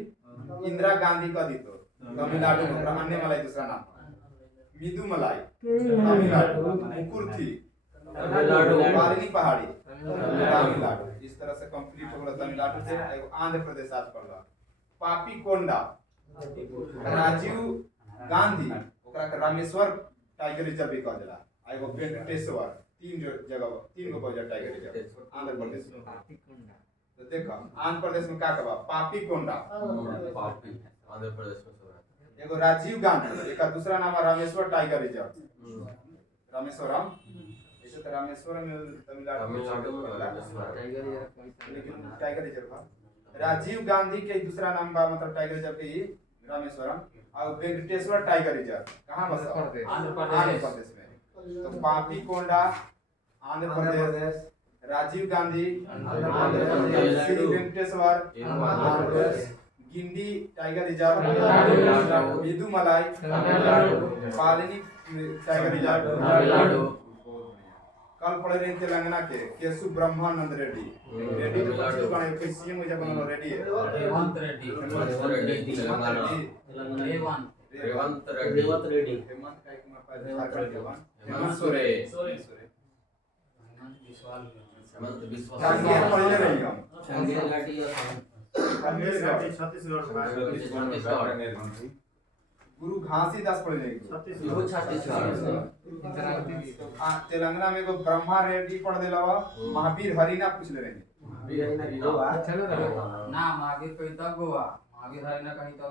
इंदिरा गांधी का दी तो तमिलनाडु में अन्नामलाई दूसरा नाम मिदुमलाई तमिलनाडु मुकुर्थी पालनी पहाड़ी तमिलनाडु। इस तरह से कंप्लीट हो गया तमिलनाडु से। एगो आंध्र प्रदेश आज पड़ रहा पापी कोंडा राजीव गांधी ओकरा के रामेश्वर टाइगर रिजर्व भी कह देला। एगो वेंकटेश्वर तीन गो बजा टाइगर रिजर्व आंध्र प्रदेश में। तो देखो आंध्र प्रदेश में का कहबा पापी कोंडा आंध्र प्रदेश में एगो राजीव गांधी एक दूसरा नाम है रामेश्वर टाइगर रिजर्व रामेश्वरम। ऐसे तो रामेश्वरम में तमिलनाडु में लेकिन टाइगर रिजर्व राजीव गांधी के दूसरा नाम बा मतलब टाइगर रिजर्व के ही रामेश्वरम और वेंकटेश्वर टाइगर रिजर्व कहाँ बसा आंध्र प्रदेश में। तो पापी कोंडा आंध्र प्रदेश राजीव गांधी आंध्र प्रदेश श्री वेंकटेश्वर आंध्र प्रदेश गिंडी टाइगर रिजर्व मिदुमलाई पालनी टाइगर रिजर्व। कल पढ़े रहे तेलंगाना के केशु ब्रह्मानंद रेड्डी रेड्डी तो कुछ बने सीएम हो जाए बनो रेड्डी रेवंत रेड्डी रेवंत रेड्डी हेमंत का एक मापा हेमंत सोरेन हेमंत विश्वास कांगे पढ़े रही हम छत्तीसगढ़ गुरु घासीदास पढ़े रही तेलंगाना में एगो ब्रह्मा रेड्डी पढ़ देला महावीर हरिना पूछ ले रहे ना महावीर कोई तो गोवा महावीर हरिना कहीं तो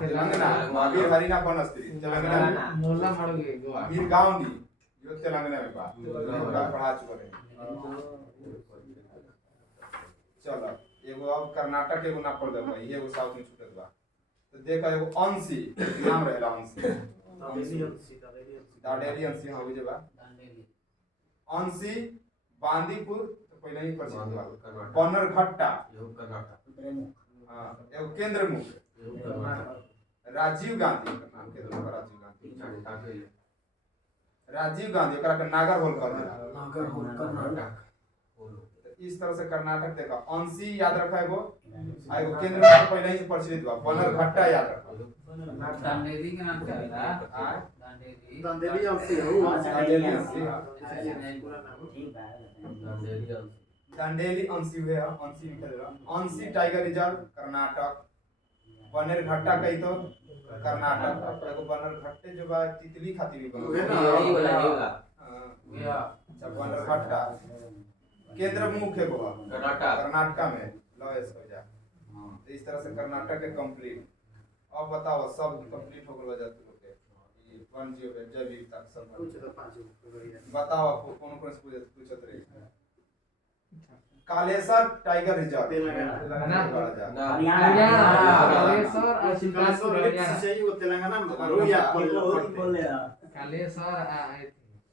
तेलंगाना महावीर हरिना बनस्त्री तेलंगाना मोला मर गए गोवा महावीर गांव नहीं जो तेलंगाना में बा पढ़ा चुके रहे। चलो एगो अब कर्नाटक एगो ना पढ़ देबा ये एगो साउथ में छूटत बा। तो देखा एगो अंशी नाम रहेला अंशी दाडेली अंशी हो जेबा अंशी बांदीपुर तो पहले ही प्रसिद्ध बा बनरघट्टा हां एगो केंद्रमुख राजीव गांधी नाम के राजीव गांधी ओकरा के नागर होल कर देला कर्नाटक। इस तरह से कर्नाटक देखा अंशी याद रखा एगो एगो केंद्र में पहले ही प्रचलित बा बनरघट्टा याद रखा दांडेली के नाम क्या है दांडेली अंशी हो दांडेली अंशी दांडेली अंशी हुए अंशी लिखा देला अंशी टाइगर रिजर्व कर्नाटक बनरघट्टा कही तो कर्नाटक एगो बनरघट्टे जो बा तितली खातिर भी बनरघट्टा केंद्र मुख्य गोवा कर्नाटक में लॉयस हो जा। तो इस तरह से कर्नाटक के कंप्लीट। अब बताओ सब कंप्लीट हो गया जात लोग के ये वन जीव जैविकता सब बताओ कौन कौन से पूछत रही कालेसर टाइगर रिजर्व तेलंगाना। ना हरियाणा कालेश्वर और कालेश्वर सुल्तानपुर लिप्स हरियाणा। से ही वो तेलंगाना में रोहिया बोल रहे हैं कालेश्वर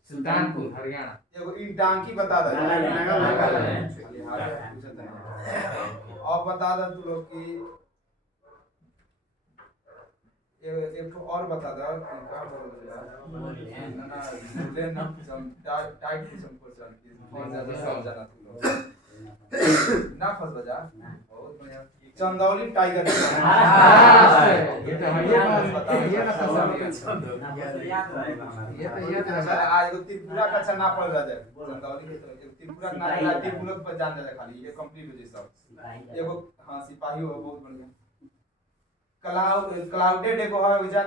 सुल्तानपुर हरियाणा। एगो इन टांकी बता दे नागालैंड। खाली हाथ पूछत नहीं। अब बता दे तू लोग की एक ठो और बता दे कि का बोल ना बोले ना हम टाइट पूछम क्वेश्चन की बहुत ज्यादा सब जाना तू लोग ना फंस बजा बहुत बढ़िया चंदौली टाइगर ये तो हरिया ना फसल ये तो सर आज वो त्रिपुरा का अच्छा ना पड़ रहा है चंदौली के तो त्रिपुरा का ना त्रिपुरा पर जान दे खाली ये कंप्लीट हो जाए सब एगो हां सिपाही हो बहुत बढ़िया क्लाउडेड एगो है विजा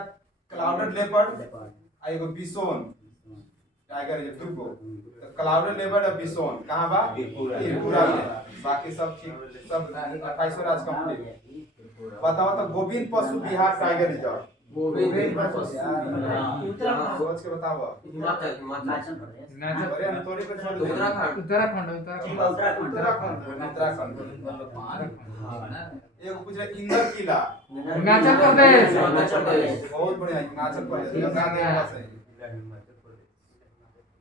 क्लाउडेड लेपर्ड आ एगो बिसोन टाइगर ये दुगो तो क्लाउडेड लेपर्ड और बिसोन कहां बा त्रिपुरा में बाकी सब ठीक सब 28 राज कंप्लीट बताओ तो गोविंद पशु विहार टाइगर रिजर्व गोविंद सोच के बताओ हिमाचल हिमाचल प्रदेश अरे हम थोड़ी पे छोड़ दे उत्तराखंड उत्तराखंड उत्तराखंड एक पूछ रहा इंदर किला हिमाचल प्रदेश। बहुत बढ़िया हिमाचल प्रदेश गंगा के पास है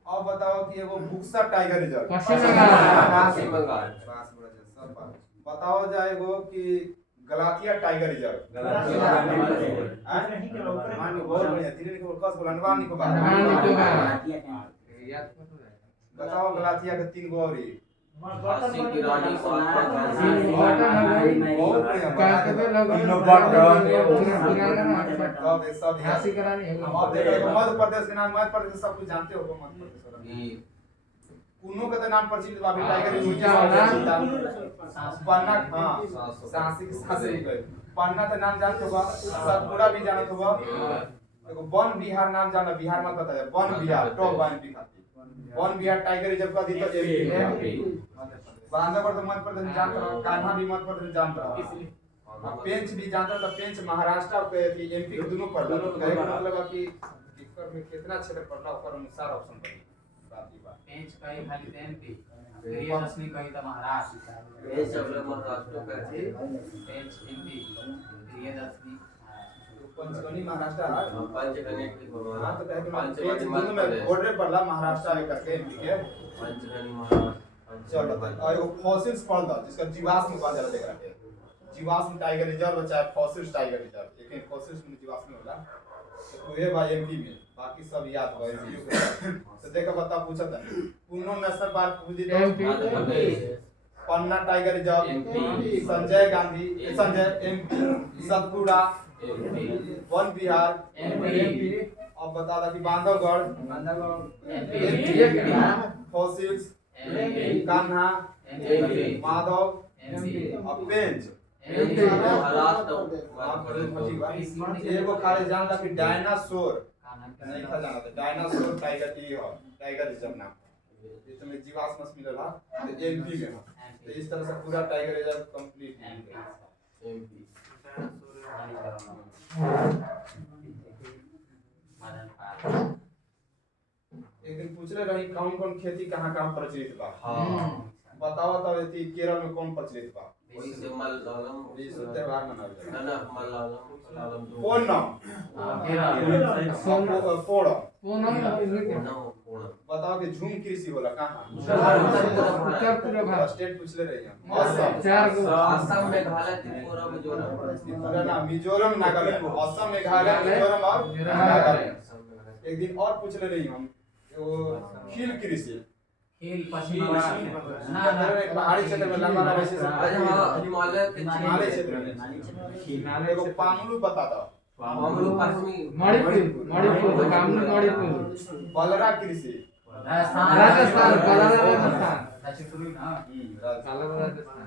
अब बताओ कि एगो बुक्सर टाइगर रिजर्व पश्चिम बंगाल। पश्चिम बंगाल बास बड़ा जैसा सब बात बताओ जाएगो कि गलातिया टाइगर रिजर्व मानो बहुत बढ़िया धीरे धीरे कस बोला अंडमान निकोबार बताओ गलातिया के तीन गो और झांसी की रानी बहुत बढ़िया सब सब झांसी की रानी है। अब देखो मध्य प्रदेश के नाम मध्य प्रदेश सब कुछ जानते हो मध्य प्रदेश वाला कुनो का तो नाम प्रचलित बाबी टाइगर पन्ना हां सांसी की सांसी गए पन्ना तो नाम जानते हो सतपुरा भी जानते हो एगो वन बिहार नाम जाना बिहार मत बता वन बिहार टॉप वन भी खाती वन बिहार टाइगर रिजर्व का दी तो एमपी बांधवगढ़ तो मध्य प्रदेश जानते हो कान्हा भी मध्य प्रदेश जानते हो पेंच भी जानते हो तो पेंच महाराष्ट्र के एमपी के दोनों पड़ता है मतलब कि दिक्कत में कितना क्षेत्र पड़ता ओकर अनुसार ऑप्शन पड़ी बात ही बात पेंच कहीं खाली एमपी प्रियदर्शनी कहीं तो महाराष्ट्र ये सब लोग महाराष्ट्र का थी पेंच एमपी प्रियदर्शनी पंचगनी महाराष्ट्र पंचगनी की हां तो कहे कि पंचगनी दोनों मध्य में प्रदेश बॉर्डर पड़ला महाराष्ट्र में करके एमपी के पंचगनी महाराष्ट्र चलो और एगो फॉसिल्स पढ़ दो जिसका जीवाश्म कहा जाता है एकरा के जीवाश्म टाइगर रिजर्व चाहे फॉसिल्स टाइगर रिजर्व लेकिन फॉसिल्स में जीवाश्म होला तो ये भाई एमपी में बाकी सब याद हो एमपी तो देखो बता पूछा था कुनो नेशनल पार्क पूछ दो Madhya Pradesh Panna tiger reserve MP Sanjay Gandhi Sanjay MP Satpura MP Van Vihar MP अब बता दा कि Bandhavgarh MP fossils MP Kanha MP Madhav MP और पेंच एमपी महाराष्ट्र एगो खाली जानला कि डायनासोर नहीं था जाना था डायनासोर टाइगर ई हो टाइगर रिजर्व नाम इसमें जीवाश्म मिलल है तो एमपी में है तो इस तरह से पूरा टाइगर रिजर्व कंप्लीट है एमपी एक दिन पूछले रही कौन कौन खेती कहाँ कहाँ प्रचलित बा हां बताओ तब ये केरल में कौन प्रचलित बा वही से मलयालम विश्व त्योहार मनावल जाला ना मलयालम ओणम पोड़म पूनम बताओ कि झूम कृषि होला कहाँ उत्तर पूर्व भारत। स्टेट पूछले रही हम असम चार गो असम मेघालय त्रिपुरा मिजोरम त्रिपुरा ना मिजोरम नागालैंड असम मेघालय मिजोरम और नागालैंड एक दिन और पूछले रही हम वो खील कृषि खेल पश्चिम बंगाल ना ना पहाड़ी क्षेत्र में लंबा लंबा से आज हां हिमालय के हिमालय क्षेत्र में एगो पामुलू बता दो मामलू पश्चिमी मणिपुर कामरू मणिपुर बलरा कृषि राजस्थान कलर राजस्थान दक्षिण पूर्वी ना कलर राजस्थान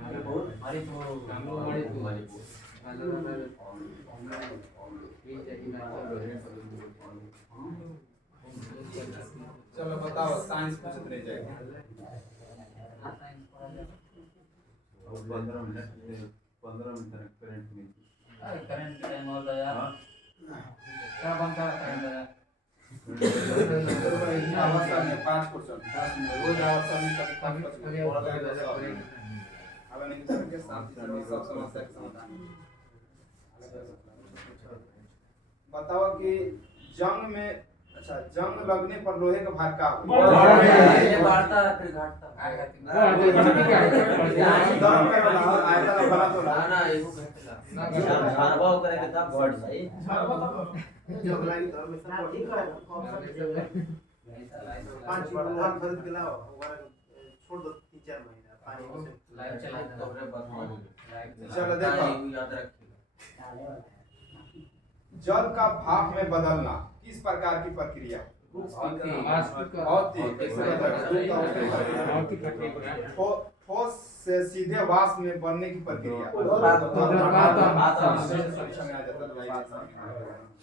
मणिपुर कामरू मणिपुर मणिपुर कलर राजस्थान चलो बताओ साइंस पूछत नहीं जाएगा 15 मिनट करंट में करंट टाइम होता है यार क्या बनता है करंट अवस्था में 5%, 10 में रोज अवस्था में कभी 5%। अब नहीं करके शांति से सब समस्या के समाधान। बताओ कि जंग में, अच्छा, जंग लगने पर लोहे का भार का ये बढ़ता है फिर घटता है। आयता तो बना तो ना ना एगो घटेला। झारवा करे के तब घट जाई। जगलाई तो हमेशा ठीक है, 5 किलो खरीद के लाओ, छोड़ दो 3-4 महीना पानी से। लाइव चला तोरे बात मान। चलो देखो, याद रखिएगा। जल का भाप में बदलना किस प्रकार की प्रक्रिया है? ठोस से सीधे वाष्प में बनने की प्रक्रिया।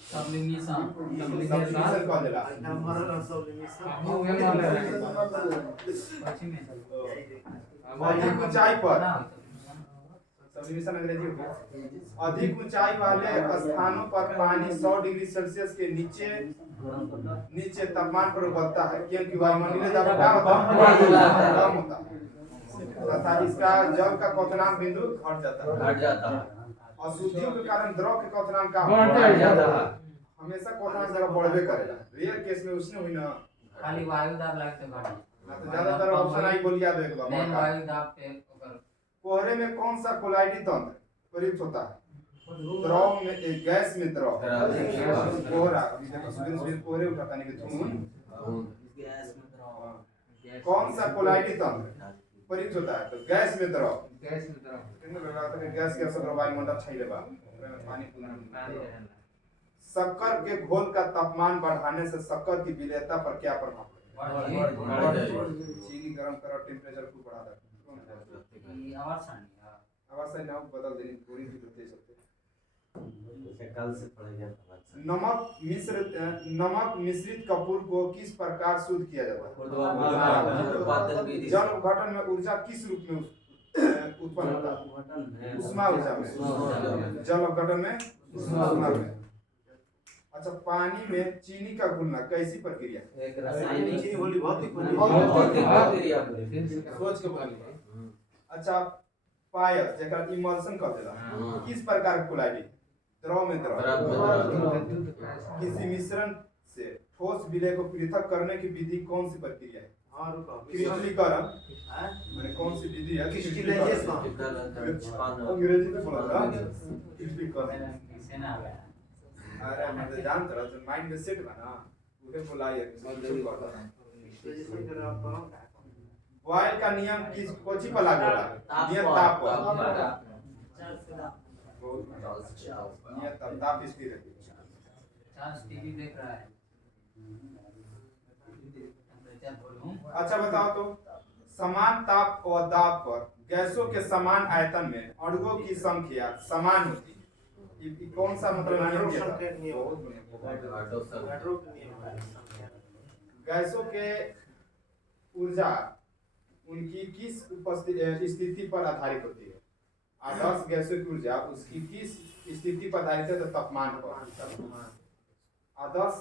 सब्लिमेशन Sublimation कह देला। मरल सब मिशन। अधिक ऊंचाई पर, सबलिमेशन अंग्रेजी हो गया। अधिक ऊंचाई वाले स्थानों पर पानी 100 डिग्री सेल्सियस के नीचे तापमान पर उबलता है, क्योंकि वायुमंडलीय दबाव क्या होता है? कम होता है तथा इसका जल का क्वथनांक बिंदु घट जाता है। अशुद्धियों के कारण द्रव के क्वथनांक का बढ़ जाता है। हमेशा क्वथनांक जगह बढ़बे करेगा। रेयर केस में उसने हुई ना, खाली वायु दाब लागे तो घटे ना तो ज्यादातर ऑप्शन आई बोल याद एक बार। मेन वायु दाब पे ओकर कोहरे में कौन सा कोलाइडी तंत्र प्रयुक्त होता है? द्रव में, गैस में द्रव। कोहरा, अभी देखो सुबह कोहरे उठाता नहीं कि धुंध। कौन सा कोलाइडी तंत्र प्रयुक्त होता है? तो गैस में द्रव। कितने लगा था कि गैस के असर वायुमंडल छैले बा, पानी पूरा। शक्कर के घोल का तापमान बढ़ाने से शक्कर की विलेयता पर क्या प्रभाव पड़ेगा? चीनी गरम करो, टेम्परेचर को बढ़ा दो। ये आवाज सानी आवाज से नाम बदल देनी, पूरी भी दे सकते। कल से पढ़ेंगे। नमक मिश्रित कपूर को किस प्रकार शुद्ध किया जाता है? जल गठन में ऊर्जा किस रूप में उत्पन्न होता है? उष्मा ऊर्जा में। जल गठन में उष्मा में। अच्छा, पानी में चीनी का घुलना कैसी प्रक्रिया है? एक रासायनिक चीनी होली भौतिक प्रक्रिया। सोच के बोलिए। अच्छा, पायस जेकरा इमल्शन कह देला, किस प्रकार के कोलाइडी? द्रव में द्रव। किसी मिश्रण से ठोस विलय को पृथक करने की विधि कौन सी प्रक्रिया है? हां रुको। क्रिस्टलीकरण। माने कौन सी विधि है? क्रिस्टलाइजेशन। अंग्रेजी में बोला था क्रिस्टलीकरण। सेना आ गया अरे मैं तो जानता रहा, तो माइंड में सेट बना उसे बुलाइए। क्रिस्टलाइजेशन करा करो। बॉयल का नियम किस कोची पर लागू होला? नियत ताप पर। नियत ताप स्थिर है। चार्ज टीवी देख रहा है टेम्परेचर वॉल्यूम। अच्छा बताओ तो, समान ताप और दाब पर गैसों के समान आयतन में अणुओं की संख्या समान होती है। ये कौन सा मतलब नियम दिया था? गैसों के ऊर्जा उनकी किस स्थिति पर आधारित होती है? आदर्श गैसों की ऊर्जा उसकी किस स्थिति पर आधारित है? तो तापमान पर। आदर्श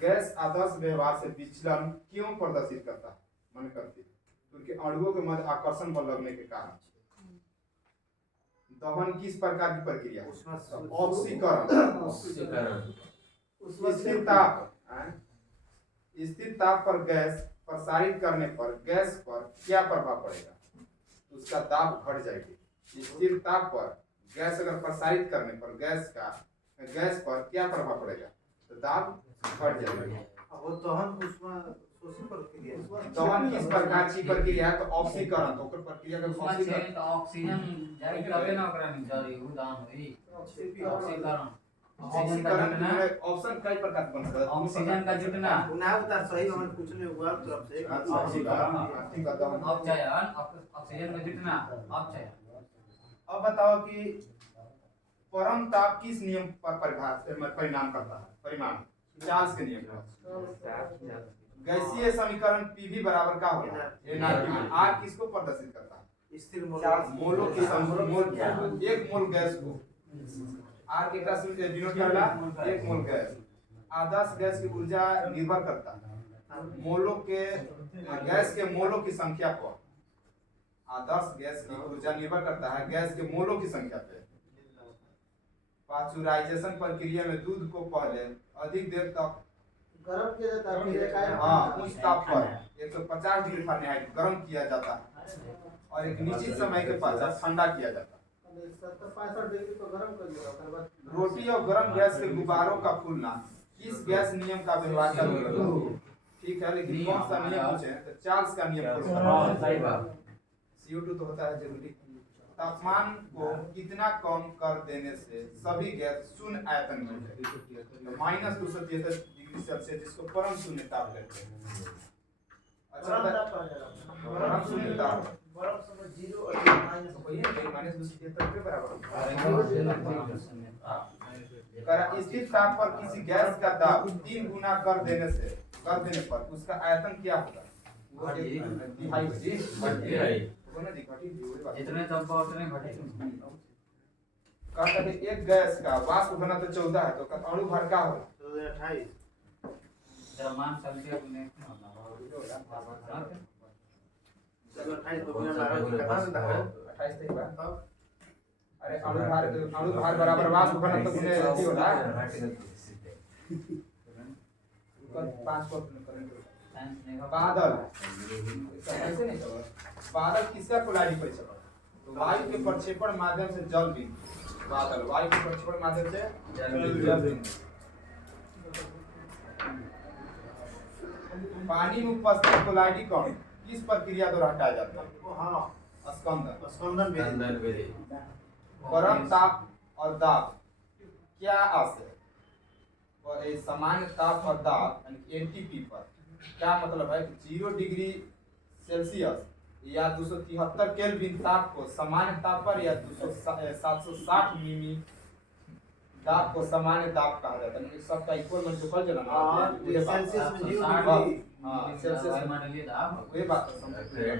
गैस आदर्श व्यवहार से विचलन क्यों प्रदर्शित करता है? मन करती है क्योंकि अणुओं के मध्य आकर्षण बल लगने के कारण। दहन किस प्रकार की प्रक्रिया? ऑक्सीकरण। स्थिर ताप पर गैस प्रसारित करने पर गैस पर क्या प्रभाव पड़ेगा? उसका दाब घट जाएगी। स्थिर ताप पर गैस अगर प्रसारित करने पर गैस पर क्या प्रभाव पड़ेगा? तो दाब घट जाएगा। वो दहन उसमें सोसी प्रक्रिया। दहन किस प्रकार की प्रक्रिया है? तो ऑक्सीकरण। तो ओकर प्रक्रिया का उसमें छे तो ऑक्सीजन जाई तबे ना ओकरा में जरी उदान होई। ऑक्सीकरण ऑक्सीकरण में ऑप्शन कई प्रकार के बन सकता है। ऑक्सीजन का जुटना ना उतार सही हमने पूछने हुआ तरफ से ऑक्सीकरण ठीक है। दहन अपचयन ऑक्सीजन में जुटना अपचयन। अब बताओ कि परम ताप किस नियम पर परिणाम करता है? परिमाण चार्ल्स के नियम पर। गैसीय समीकरण पीवी बराबर का होगा? आर किसको प्रदर्शित करता है? स्थिर मोलों की एक मोल गैस को आर के का डिनोट करला 1 मोल गैस। आदर्श गैस की ऊर्जा निर्भर करता है मोलों के गैस के मोलों की संख्या पर। आदर्श गैस की ऊर्जा निर्भर करता है गैस के मोलों की संख्या पे। पास्चुराइजेशन प्रक्रिया में दूध को पहले अधिक देर तक गरम किया जाता है, फिर एकाएक हाँ उस ताप पर 150 डिग्री फ़ारेनहाइट गर्म किया जाता है और एक निश्चित समय के पश्चात ठंडा किया जाता है। 70-65 डिग्री तो गरम कर दिया, उसके बाद रोटी और गर्म गैस के गुब्बारों का फूलना किस गैस नियम का व्यवहार करेगा? ठीक है, लेकिन कौन सा नियम पूछे तो चार्ल्स का नियम। हाँ सही बात। CO2 तो होता है जरूरी। तापमान को कितना कम कर देने से सभी गैस शून्य आयतन में है? तो -273 डिग्री सेल्सियस जिसको परम शून्य ताप कहते हैं। अच्छा परम शून्य ताप बर्फ समय 0 और माइनस तो ये -273 के बराबर स्थिर ताप पर किसी गैस का दाब 3 गुना कर देने पर उसका आयतन क्या होगा? वो तिहाई जितने दबा उतने घटे। कहता है एक गैस का वाष्प घनत्व 14 है तो अणु भार क्या होगा? 28 द्रव्यमान सेल्सियस में चलो 28 तो गुना 12 कितना देता है? 28 सही बात। अरे अणु भार बराबर वाष्प घनत्व गुने अथी होला 5% करंट बादल ऐसे नहीं होगा। बादल किसका कोलाइड परीक्षण? तो वायु के प्रक्षेपण माध्यम से जल बिंदु बादल वायु के प्रक्षेपण माध्यम से जल बिंदु। पानी में उपस्थित कोलाइडी कण किस प्रक्रिया द्वारा हटाया जाता है? हां स्कंदन। स्कंदन विधि। परम ताप और दाब क्या आशय और ये सामान्य ताप और दाब यानी एनटीपी पर क्या मतलब है कि 0 डिग्री सेल्सियस या 273 केल्विन ताप को सामान्य ताप पर या 760 मिमी दाब को सामान्य दाब कहा जाता है। मतलब सबका इक्वल मल्टीपल जो ना हां सेल्सियस में 0 डिग्री हां सेल्सियस मान लिए दाब वही बात है।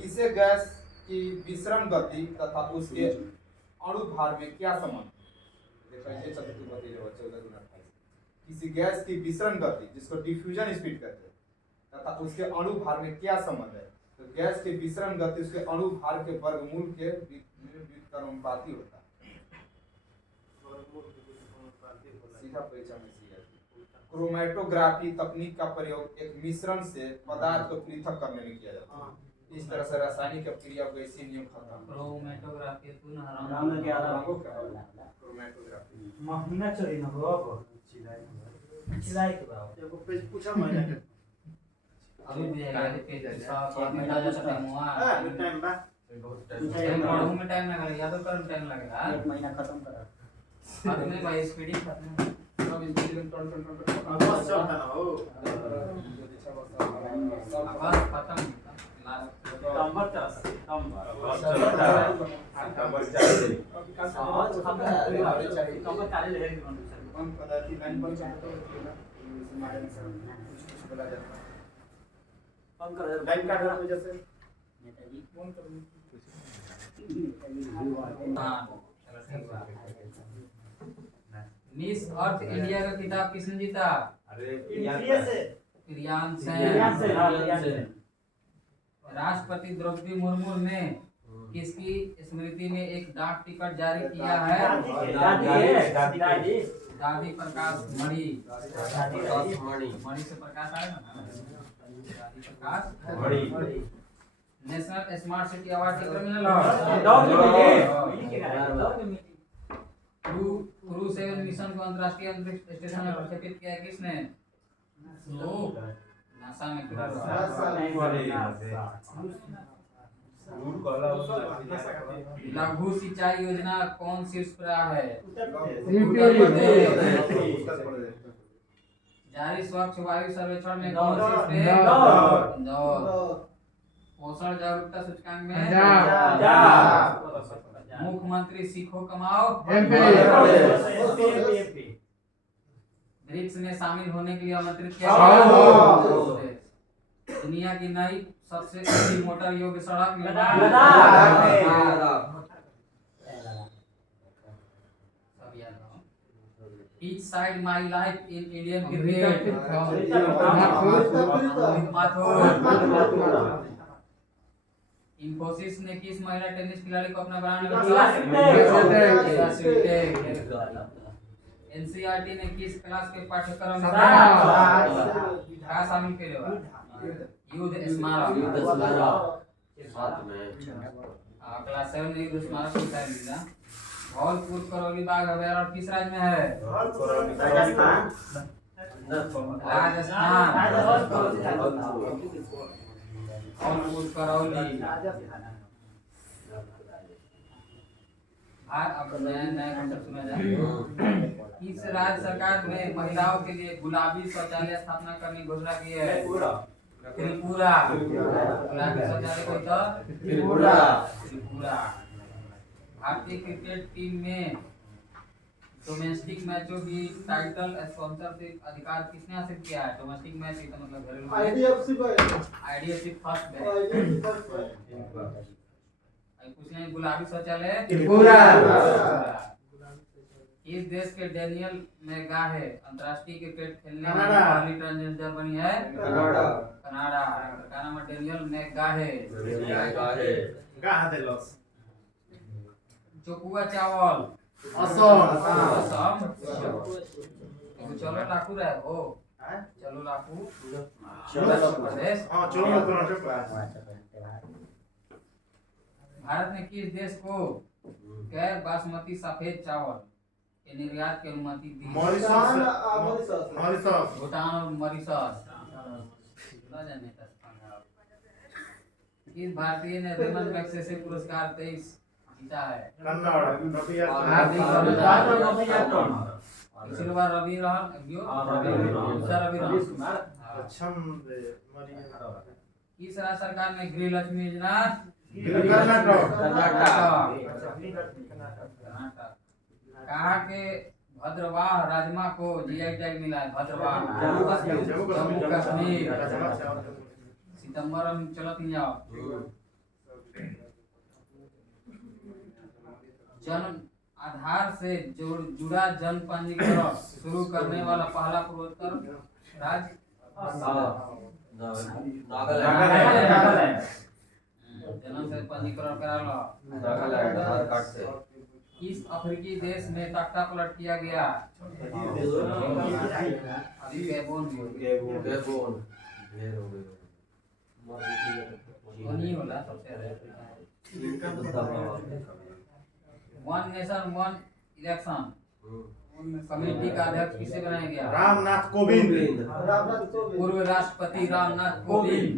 किसे गैस की विसरण गति तथा उसके अणु भार में क्या संबंध? देखो ये चतुर्थ गति जो 14 गुना 28। किसी गैस की विसरण गति जिसको डिफ्यूजन स्पीड कहते हैं तथा उसके अणु भार में क्या संबंध है? तो गैस की विसरण गति उसके अणु भार के वर्गमूल के व्युत्क्रमानुपाती होता है। सीधा परीक्षा में क्रोमैटोग्राफी तकनीक का प्रयोग एक मिश्रण से पदार्थ को पृथक करने में किया जाता है। इस तरह से रासायनिक अपक्रिया वैसी नियम खत्म। क्रोमैटोग्राफी तू ना राम में क्या रंगों का क्रोमैटोग्राफी महीना चली न हो अब चिलाई के बाबू एगो पेज पूछा महीना के अभी भी है पेज है 6 महीना जाता है मुआ टाइम बा पढ़ू में टाइम लगेगा या तो कर टाइम लगेगा 1 महीना खत्म करा बाद में भाई स्पीड खत्म सब स्पीड में टन बस चलता ना हो बस खत्म लास्ट नंबर 10 नंबर नंबर काले ले कौन पदार्थी लाइन पर चलता है ना मायने से कुछ बोला जाता है। कौन कर लाइन काट रहा है जैसे नेताजी कौन कर हां चलो सही बात मिस अर्थ इंडिया का किताब किसने जीता? अरे प्रियांश से राष्ट्रपति द्रौपदी मुर्मू ने किसकी स्मृति में एक डाक टिकट जारी किया है? दादी प्रकाश मणि मणि से प्रकाश आएगा ना दादी प्रकाश मणि नेशनल स्मार्ट सिटी अवार्ड कितना मिला? क्रू 7 मिशन को अंतरराष्ट्रीय अंतरिक्ष स्टेशन में प्रक्षेपित किया किसने? नासा में लघु सिंचाई योजना कौन शीर्ष पर है? उत्तर प्रदेश। जारी स्वच्छ वायु सर्वेक्षण में कौन शीर्ष पे? इंदौर। पोषण जागरूकता सूचकांक में मुख्यमंत्री सीखो कमाओ ब्रिक्स में शामिल होने के लिए आमंत्रित किया गया। दुनिया की नई सबसे ऊंची मोटर योग्य सड़क सब याद रहो। Each side my life in Indian cricket. Mathur. Infosys ने किस महिला टेनिस खिलाड़ी को अपना ब्रांड बनाया? एनसीईआरटी ने किस क्लास के पाठ्यक्रम में क्या शामिल किया हुआ? युद्ध स्मारक। साथ में क्लास 7 में युद्ध स्मारक सिखाया गया। धौलपुर करौली बाघ अभयारण्य किस राज्य में है? राजस्थान। धौलपुर करौली। अब नया कंसेप्ट सुना जाए। इस राज्य सरकार ने महिलाओं के लिए गुलाबी शौचालय स्थापना करने की घोषणा की है? त्रिपुरा। गुलाबी शौचालय कोई तो त्रिपुरा। भारतीय क्रिकेट टीम में डोमेस्टिक मैचों की टाइटल स्पॉन्सरशिप अधिकार किसने हासिल किया है? डोमेस्टिक मैच का मतलब घरेलू। IDFC first bank. पूछने गुलाबी शौचालय त्रिपुरा। इस देश के डेनियल मेगाहे अंतर्राष्ट्रीय क्रिकेट खेलने वाली पहली ट्रांसजेंडर बनी है? कनाडा। का नाम है डेनियल मेगाहे। चोकुआ चावल असम। चलो लाखू रहे हो। चलो लाखू प्रदेश। भारत ने किस देश को गैर बासमती सफेद चावल के निर्यात की अनुमति दी? भूटान और मॉरिशस। किस भारतीय ने रेमन मैग्सेसे पुरस्कार 23 जीता है? पिछली बार रवि किस राज्य सरकार ने गृह लक्ष्मी योजना? कहा के भद्रवाह राजमा को जीआई टैग मिला है? भद्रवाह जम्मू कश्मीर। सितंबर में चलो तीन जाओ। जन्म आधार से जुड़ा जन पंजीकरण शुरू करने वाला पहला पूर्वोत्तर राज्य? नागालैंड। जन्म से पंजीकरण करा लो। आधार कार्ड से। किस अफ्रीकी देश में तख्ता पलट किया गया? अभी गैबोन भी हो गया। गैबोन ढेर हो गए। नहीं होला सबसे one nation one election committee का अध्यक्ष किसे बनाया गया? रामनाथ कोविंद। पूर्व राष्ट्रपति रामनाथ कोविंद।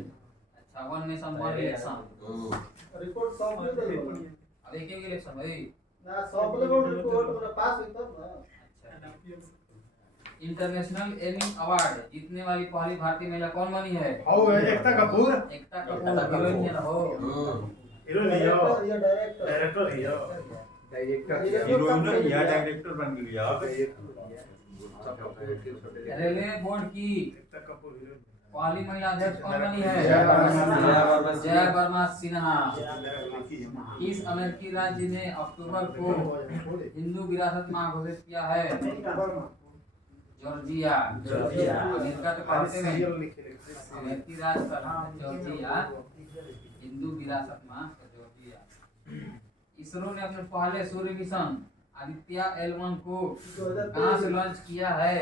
अच्छा, one nation one election. Report सब ले दे। अब एक एक इलेक्शन भाई ना सब लोग रिपोर्ट पूरा पास हुई तब ना। इंटरनेशनल एमिंग अवार्ड जीतने वाली पहली भारतीय महिला कौन बनी है? एकता कपूर। एकता कपूर हीरोइन है हो। हीरोइन है या डायरेक्टर। डायरेक्टर है हीरोइन या डायरेक्टर बन गई आप। रेलवे बोर्ड की एकता कपूर हीरोइन। पहली महिला अध्यक्ष कौन बनी है? जय वर्मा सिन्हा। किस अमेरिकी राज्य ने अक्टूबर को हिंदू विरासत माह घोषित किया है? जॉर्जिया। अमेरिका तो कहते हैं अमेरिकी राज्य का नाम है जॉर्जिया। हिंदू विरासत माह जॉर्जिया। इसरो ने अपने पहले सूर्य मिशन आदित्य L1 को कहां से लॉन्च किया है?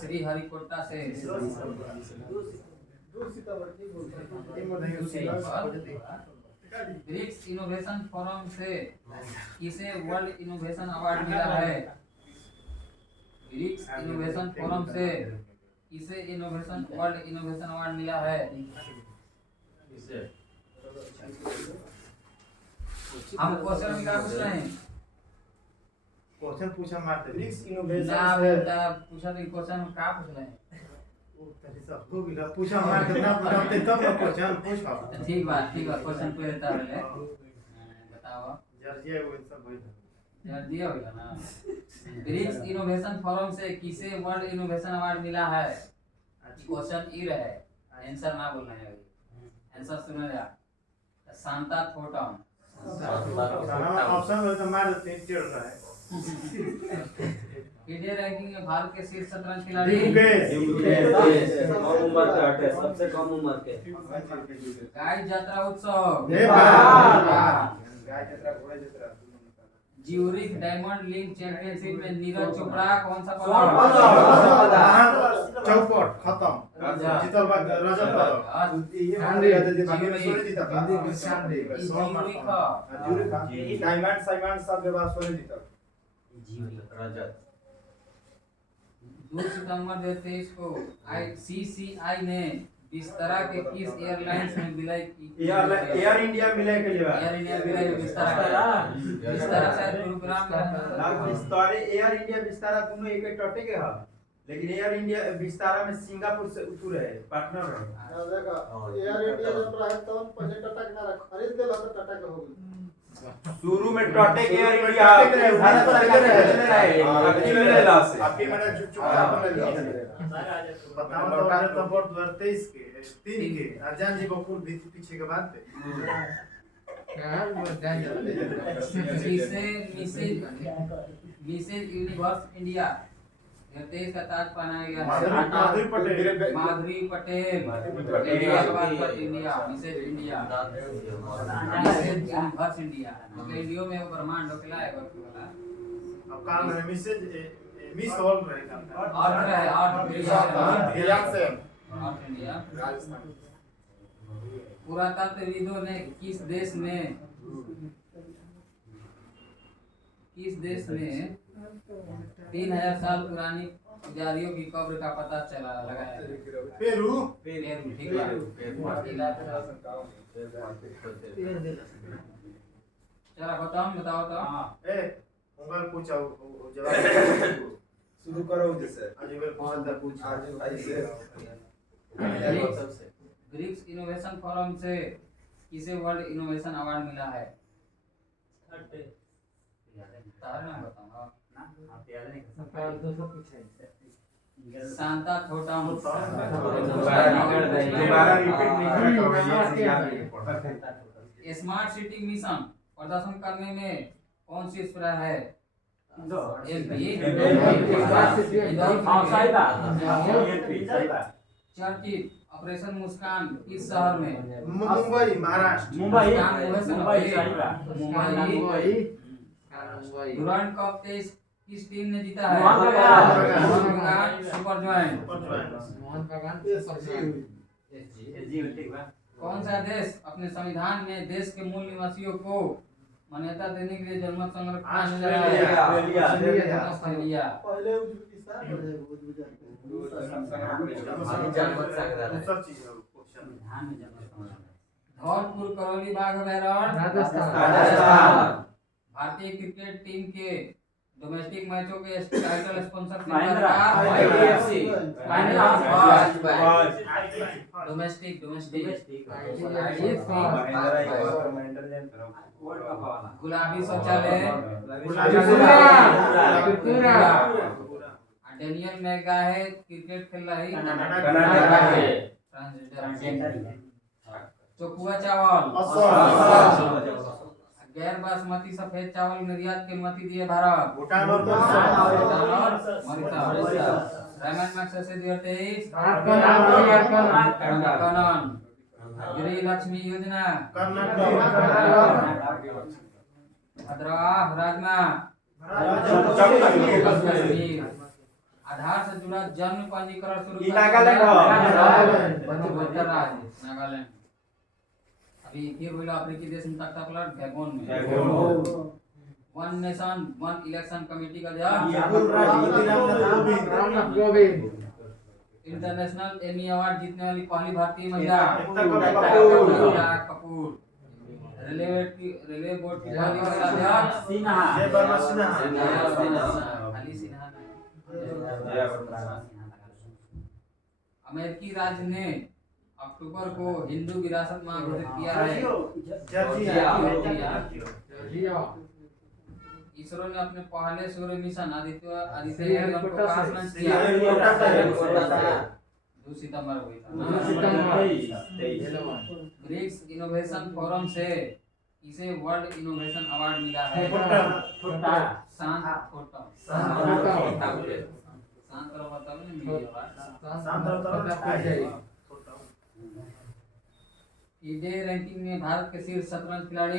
श्रीहरिकोटा से। 2 सितंबर की ब्रिक्स इनोवेशन फोरम से किसे वर्ल्ड इनोवेशन अवार्ड मिला है? ब्रिक्स इनोवेशन फोरम से किसे वर्ल्ड इनोवेशन अवार्ड मिला है? हम क्वेश्चन में क्या पूछ रहे हैं? क्वेश्चन पूछा मारते। ब्रिक्स ना इनोवेशन बेटा पूछा नहीं, क्वेश्चन में क्या पूछ रहे हैं? हो गया पूछा मारते ना पूछते तब ना क्वेश्चन पूछो। ठीक बात क्वेश्चन पे देता है बताओ। जर्जिया वो सब भाई जर्जिया होगा ना। ब्रिक्स इनोवेशन फोरम से किसे वर्ल्ड इनोवेशन अवार्ड मिला है? क्वेश्चन ई रहे, आंसर ना बोलना है अभी। आंसर सुनो जा। शांता थोटम। ऑप्शन में तो मार देते टेढ़ रहा है। फीडे रैंकिंग में भारत के शीर्ष शतरंज खिलाड़ी कम उम्र के हटे सबसे कम उम्र के गाय यात्रा उत्सव गाय जतरा घोड़े जतरा ज्यूरिख डायमंड लीग चैंपियनशिप में नीरज चोपड़ा कौन सा चौपट खत्म जीतल बा रजत पदक डायमंड साइमंड सब व्यवहार सोने जीतल रजत 2 सितंबर 2023 को ICCI ने बिस्तरा के किस एयरलाइंस में विलय की एयर इंडिया मिले के लिए एयर इंडिया विलय बिस्तरा शायद गुरुग्राम में बिस्तारा एयर इंडिया बिस्तारा दोनों एक एक टटे के है लेकिन एयर इंडिया बिस्तारा में सिंगापुर से उतर है पार्टनर है देखा एयर इंडिया जब रहा तो पहले टाटा के ना खरीद देला तो टाटा के हो गई शुरू में टटे के एयर इंडिया भारत सरकार ने रहे अभी ले ला से आपकी मैंने चुप अपन ले बताओ तो वाले तो बोर्ड 2023 के 3 के अजान जी बकुल भी पीछे के बाद पे मिसेज यूनिवर्स इंडिया 2023 का ताज पहनाया गया माधुरी पटेल माधुरी पटेल इंडिया के बाद India Mrs India Mrs universe India India में वो ब्रह्मांड होकेला है वाला अब काम है मिस ऑल रहेगा और है और इंडिया राजस्थान पुरातत्वविदों ने किस देश में 3000 साल पुरानी पुजारियों की कब्र का पता चला लगाया पेरू पेरू ठीक है चला बताओ तो ए उंगल पूछा जवाब शुरू करो जैसे अजगर पूछा आज ऐसे ब्रिक्स इनोवेशन फोरम से किसे वर्ल्ड इनोवेशन अवार्ड मिला है तार ना बताऊंगा शांता थोटाम दोबारा रिपीट नहीं करेगा स्मार्ट सिटी मिशन प्रदर्शन करने में कौन सी स्प्रे है चर्चित ऑपरेशन मुस्कान किस शहर में Mumbai Maharashtra Mumbai Durand Cup test किस टीम ने जीता है सुपर जॉइंट कौन सा देश अपने संविधान में देश के मूल निवासियों को मान्यता देने के लिए जनमत संरक्षण ऑस्ट्रेलिया पहले उज्बेकिस्तान धौलपुर करौली बाघ अभयारण्य राजस्थान भारतीय क्रिकेट टीम के डोमेस्टिक मैचों के टाइटल स्पॉन्सर डोमेस्टिक गुलाबी शौचालय डेनियल मैगा है क्रिकेट खेल रहा है चोकुआ चावल गैर बासमती सफेद चावल निर्यात की अनुमति दिए भारत भूटान और डायमंड मैक्स से 2023 गृह लक्ष्मी योजना भद्रवाह राजमा आधार से जुड़ा जन्म पंजीकरण शुरू नागालैंड अभी फिर बोला अफ्रीकी देश में तख्ता पलट गैबोन में one nation one election committee का इंटरनेशनल एमी अवार्ड जीतने वाली पहली भारतीय महिला कपूर रेलवे बोर्ड की पहली महिला अध्यक्ष अली सिन्हा अमेरिकी राज्य ने अक्टूबर को हिंदू विरासत माह घोषित किया है इसरो ने अपने पहले सूर्य मिशन आदित्य को लॉन्च किया 2 सितंबर हुई था ब्रिक्स इनोवेशन फोरम से इसे वर्ल्ड इनोवेशन अवार्ड मिला है। शांत फोटो शांत रहो बताओ ना मिली अवार्ड। ईडे रैंकिंग में भारत के शीर्ष शतरंज खिलाड़ी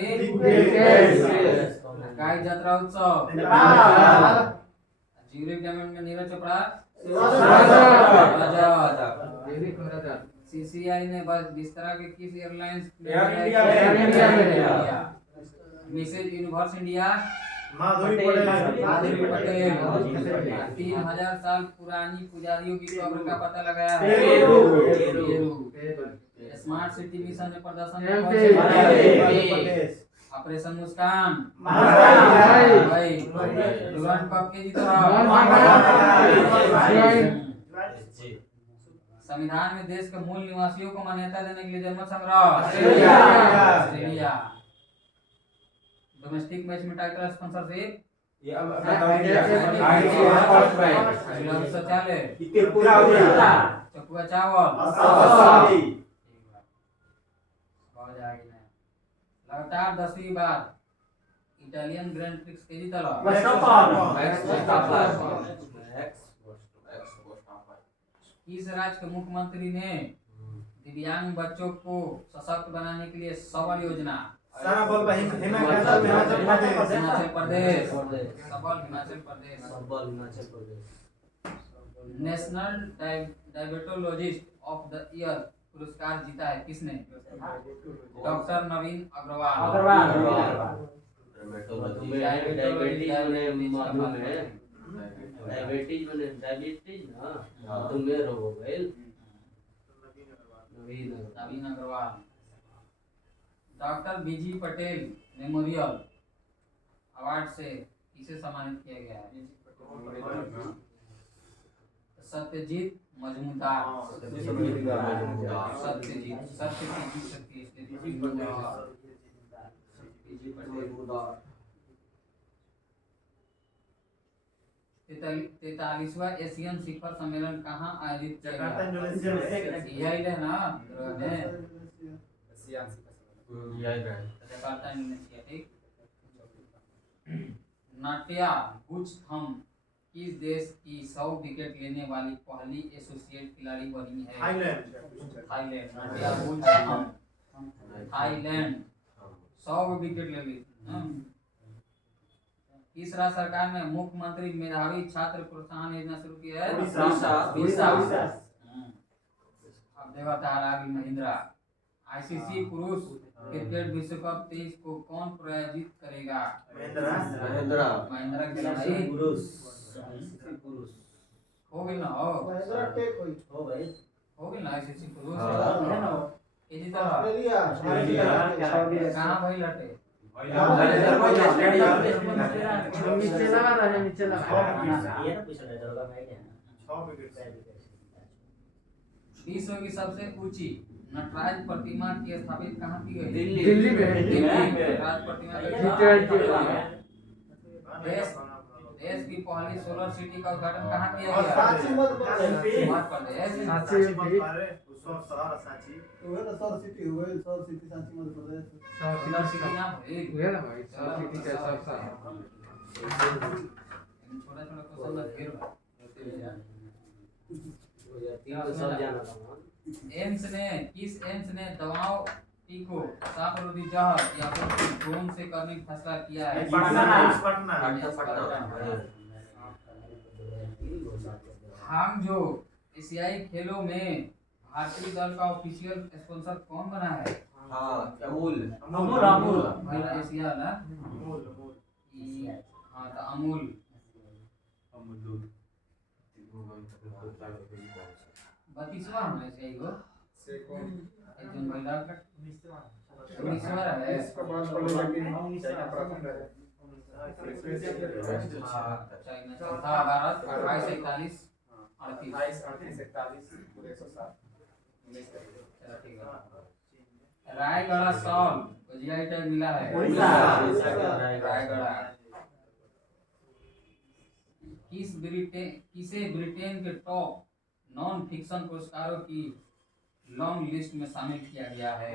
गाय यात्रा उत्सव ज्यूरिख डायमंड में नीरज चोपड़ा सीसीआई ने बस बिस्तरा के किस airlines Mrs universe India Madhuri Patel 3000 साल पुरानी पुजारियों की कब्र का पता लगाया है। स्मार्ट सिटी मिशन में प्रदर्शन ऑपरेशन मुस्कान भाई डुरांड कप के जीता। संविधान में देश के मूल निवासियों को मान्यता देने के लिए जनमत संग्रह ऑस्ट्रेलिया। डोमेस्टिक मैच में टाइटल स्पॉन्सरशिप चकुआ चावल लगातार 10वीं बार इटालियन ग्रैंड प्रिक्स के जीतल। किस राज्य के मुख्यमंत्री ने दिव्यांग बच्चों को सशक्त बनाने के लिए सबल योजना Himachal Pradesh national diabetologist of the year पुरस्कार जीता है किसने? डॉक्टर नवीन अग्रवाल। नवीन अग्रवाल। डॉक्टर बीजी पटेल मेमोरियल अवार्ड से किसे सम्मानित किया गया है? सत्यजीत मजमूदार। तैतालीसवां एशियन शिखर सम्मेलन कहाँ आयोजित किया गया? यही है ना जकार्ता इंडोनेशिया। ठीक। नाट्या बुचथम किस देश की 100 विकेट लेने वाली पहली एसोसिएट खिलाड़ी बनी है? थाईलैंड। नाट्या बुचथम थाईलैंड 100 विकेट ले ली। किस राज्य सरकार ने मुख्यमंत्री मेधावी छात्र प्रोत्साहन योजना शुरू की है? उड़ीसा। अब देखो तारागी महिंद्रा। आईसीसी पुरुष क्रिकेट विश्व कप 23 को कौन प्रायोजित करेगा? महिंद्रा की लड़ाई हो गई ना? हो गई ना आईसीसी पुरुष ये जीता कहाँ भाई लटे? विश्व की सबसे ऊंची नटराज प्रतिमा की स्थापित कहाँ की गई? दिल्ली में। नटराज प्रतिमा देश की पहली सोलर सिटी का उद्घाटन कहाँ किया गया? मध्य प्रदेश। सौर city Sanchi Madhya Pradesh. Solar city नाम है छोटा छोटा क्वेश्चन घेर एम्स ने दवाओं टीकों सांप-रोधी जहर या फिर ड्रोन से करने का फैसला किया है? हांगझो एशियाई खेलों में भारतीय दल का ऑफिशियल स्पॉन्सर कौन बना है? अमूल। महिला एशिया ना? हाँ तो अमूल। 32वां हमने से ही हो एक जन महिला का 19वां है इसका बात पढ़ लेकिन चाइना प्रथम रहे। चाइना चौथा, भारत 28 41 38 41 107 रायगढ़ सॉल को जीआई टैग मिला है। रायगढ़। किसे ब्रिटेन के टॉप नॉन फिक्शन पुरस्कारों की लॉन्ग लिस्ट में शामिल किया गया है?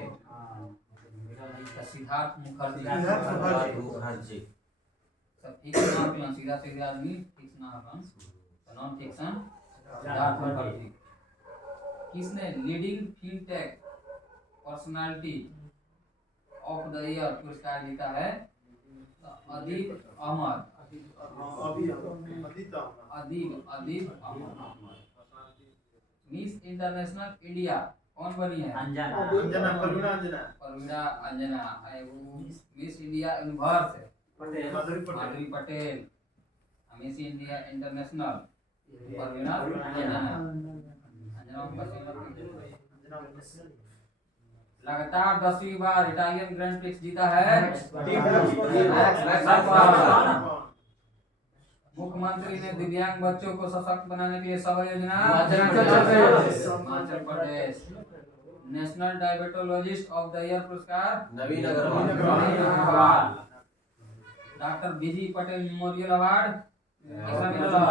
सिद्धार्थ मुखर्जी मुखर्जी सब फिक्स नाम पे सीधा सीधा आदमी फिक्स नाम अपन नॉन फिक्शन सिद्धार्थ मुखर्जी। किसने leading fintech personality of the year पुरस्कार जीता है? Adeeb Ahmed. Adeeb Ahmed. Miss international India कौन बनी है? Anjana Parveena Anjana. Miss India universe Madhuri Patel. Miss India international Parveena Anjana. लगातार 10वीं बार इटालियन ग्रैंड प्रिक्स जीता है। मुख्यमंत्री ने दिव्यांग बच्चों को सशक्त बनाने के लिए सभा योजना Himachal Pradesh. National diabetologist of the year पुरस्कार नवीन अग्रवाल। डॉक्टर बीजी पटेल मेमोरियल अवार्ड किसका मिला?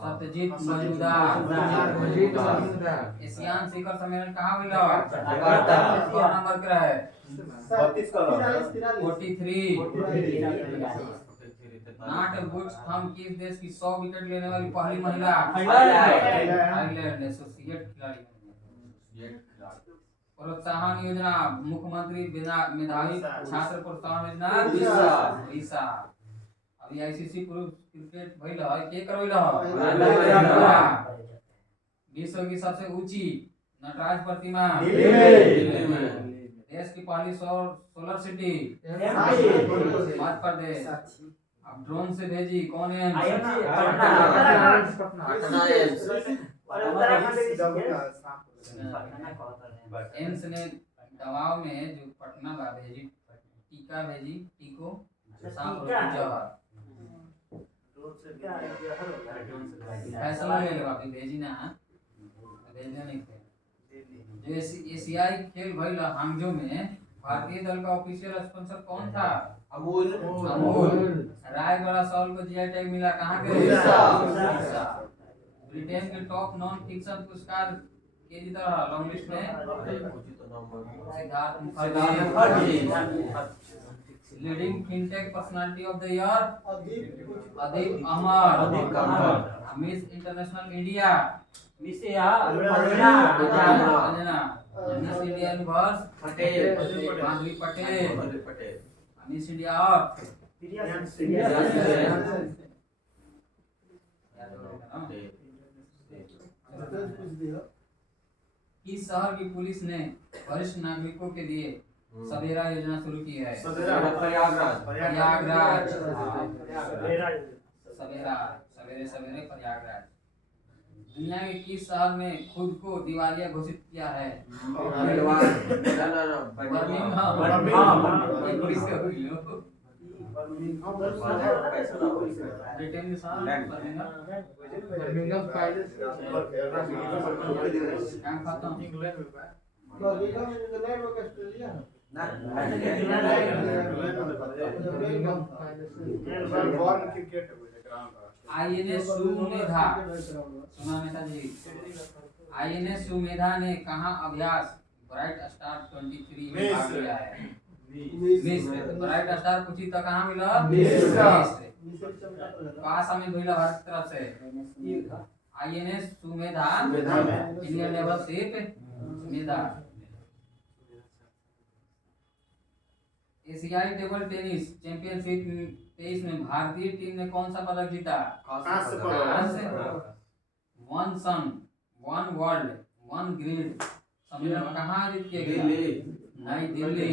सत्यजीत मजूमदार। एशियान शिखर सम्मेलन कहाँ मिला? कौन नंबर का है? 43। नाट बुक्स थम किस देश की 100 विकेट लेने वाली पहली महिला? थाईलैंड। एसोसिएट खिलाड़ी। प्रोत्साहन योजना मुख्यमंत्री मेधावी छात्र प्रोत्साहन योजना विसा। अभी आईसीसी पुरुष क्रिकेट भइल है के करवइल है? विश्व की सबसे ऊंची नटराज प्रतिमा दिल्ली में। देश की पहली सोलर सिटी मध्य प्रदेश। अब ड्रोन से भेजी कौन है? एम्स ने दवाओं में जो पटना बा भेजी टीका भेजी टीको सांप जहर फैसला ले लो अभी भेजी ना भेजने नहीं थे। जो एशियाई खेल भइल हांगजो में भारतीय दल का ऑफिशियल स्पॉन्सर कौन था? अमूल। रायगढ़ सॉल को जीआई टैग मिला कहाँ के? उड़ीसा। ब्रिटेन के टॉप नॉन फिक्शन पुरस्कार के जीता रहा लॉन्ग लिस्ट में Siddhartha Mukherjee. Leading fintech personality of the year Adeeb Ahmed. Miss international India Miss Anjana. Miss India universe Madhuri Patel. Miss India और किस शहर की पुलिस ने वरिष्ठ नागरिकों के लिए सवेरा योजना शुरू की है? प्रयागराज। सवेरा सवेरे सवेरे प्रयागराज। दुनिया के किस शहर ने खुद को दिवालिया घोषित किया है? ब्रिटेन के शहर काम खत्म। आईएनएस सुमेधा सुना नेताजी। आईएनएस सुमेधा ने कहाँ अभ्यास ब्राइट स्टार 23 में भाग लिया है? ब्राइट स्टार पूछी तो कहाँ मिला? कहाँ शामिल हुई भारत की तरफ से? INS Sumedha Indian naval ship Sumedha. एशियाई टेबल टेनिस चैंपियनशिप 23 में भारतीय टीम ने कौन सा पदक जीता? One sun one world one grid सम्मेलन कहाँ आयोजित किया गया? नई दिल्ली।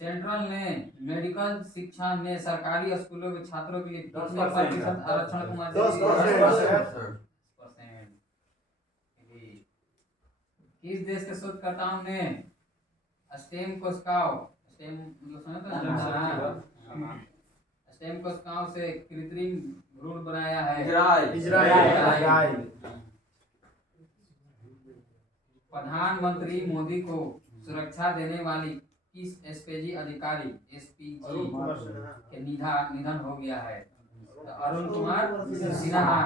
सेंट्रल ने मेडिकल शिक्षा में सरकारी स्कूलों के छात्रों के लिए कितने प्रतिशत आरक्षण को मंजूरी? किस देश के शोधकर्ताओं ने स्टेम कोशिकाओं स्टेम मतलब स्टेम कोशिकाओं से कृत्रिम भ्रूण बनाया है? इजराइल। प्रधानमंत्री मोदी को सुरक्षा देने वाली किस एसपीजी अधिकारी एसपीजी के निधन हो गया है? अरुण कुमार सिन्हा।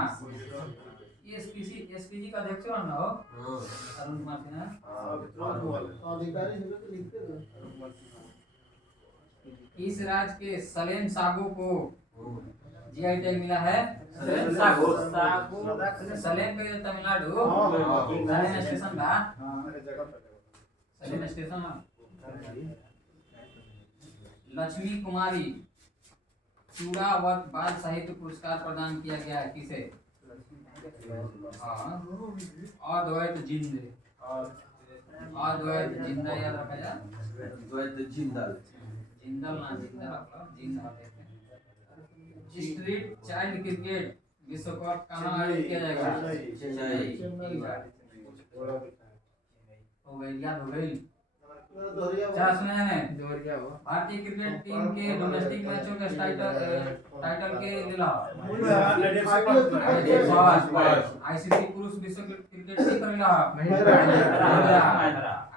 ये एसपीजी का अध्यक्ष हो ना हो अरुण कुमार सिन्हा। अधिकारी से तो लिखते हैं। इस राज्य के सलेम सागो को जीआई टैग मिला है। सलेम पे तमिलनाडु सलेम स्टेशन का सलेम स्टेशन लक्ष्मी कुमारी चूड़ावत बाल साहित्य पुरस्कार प्रदान किया गया है किसे? हाँ अद्वैत जिंदल अद्वैत जिंदल याद रखा जाए। जिंदल ना जिंदल स्ट्रीट चाइल्ड क्रिकेट विश्व कप कहाँ आयोजित किया जाएगा? हो गई याद हो गई। क्या सुना है? भारतीय क्रिकेट टीम के डोमेस्टिक मैचों के टाइटल के लिला आईसीसी पुरुष विश्व क्रिकेट लीग करेगा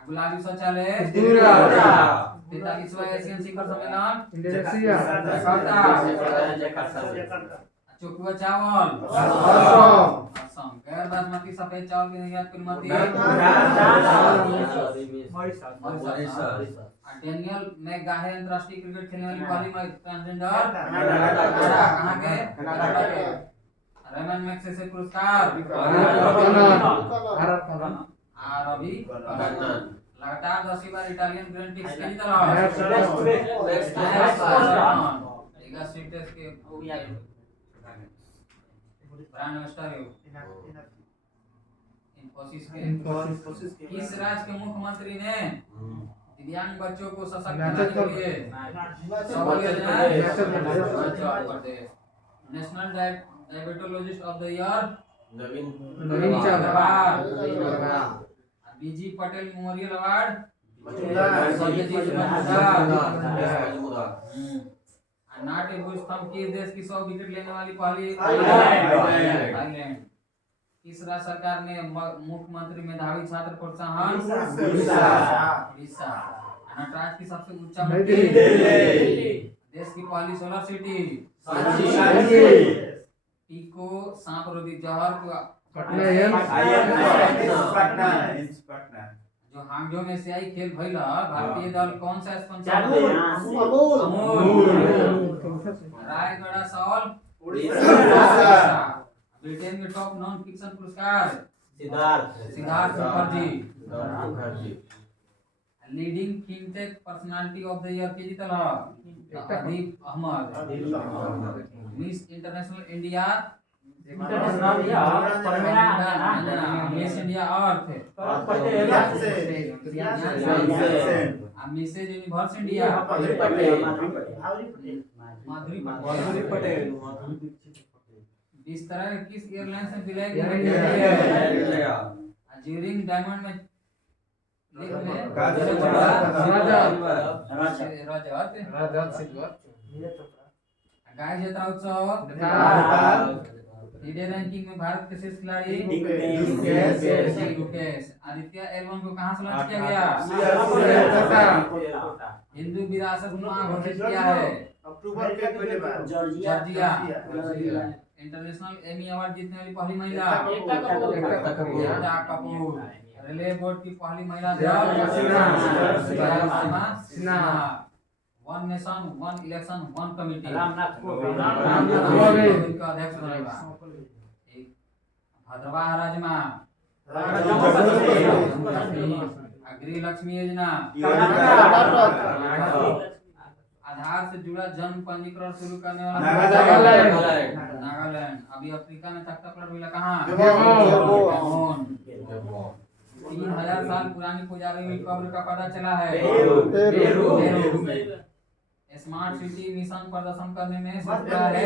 गुलाबी शौचालय 43वां एशियन शिखर सम्मेलन चोकुआ चावल असम गैर बासमती सफेद चावल की निर्यात की अनुमति डेनियल मैकगाहे अंतरराष्ट्रीय क्रिकेट खेलने वाली पहली ट्रांसजेंडर कहां के कनाडा के रेमन मैग्सेसे पुरस्कार आरबी लगातार 10वीं बार इटालियन ग्रैंड प्रिक्स के जीता रहा के ब्रांड एम्बेसडर इन्फोसिस के किस राज्य के मुख्यमंत्री ने दिव्यांग बच्चों को सशक्त बनाने के लिए national diabetologist of the year Naveen BG Patel memorial award नाट्य भूस्तंभ किस देश की 100 विकेट लेने वाली पहली थाईलैंड किस राज्य सरकार ने मुख्यमंत्री मेधावी छात्र प्रोत्साहन उड़ीसा नटराज की सबसे ऊंचा मूर्ति देश की पहली सोलर सिटी टीको सांप रोधी जहर को जो हांगझो में से आई खेल भइल भारतीय दल कौन सा स्पॉन्सर रायगढ़ सॉल ब्रिटेन के टॉप नॉन फिक्शन पुरस्कार Siddhartha Mukherjee leading fintech personality of the year के जीतल Adeeb Ahmed miss international India miss India earth mrs universe India Madhuri Patel इस तरह किस एयरलाइन से विलय की गई ज्यूरिंग डायमंड में गाय जत्रा उत्सव ईडे रैंकिंग में भारत के शीर्ष खिलाड़ी रुकेश आदित्य एल्बम को कहां से लॉन्च किया गया? हिंदू विरासत माह घोषित किया है अक्टूबर के पहले बार जॉर्जिया इंटरनेशनल एमी अवार्ड जीतने वाली पहली महिला एकता कपूर रिले बोर्ड की पहली महिला one nation one election one committee Ramnath Kovind का अध्यक्ष रहेगा भद्रवाह राजमा गृह लक्ष्मी योजना आधार से जुड़ा जन्म पंजीकरण शुरू करने वाला नागालैंड अभी अफ्रीका में तख्ता पलट हुआ कहाँ? 3000 साल पुरानी पुजारी हुई कब्र का पता चला है पेरू। स्मार्ट सिटी मिशन प्रदर्शन करने में सफल है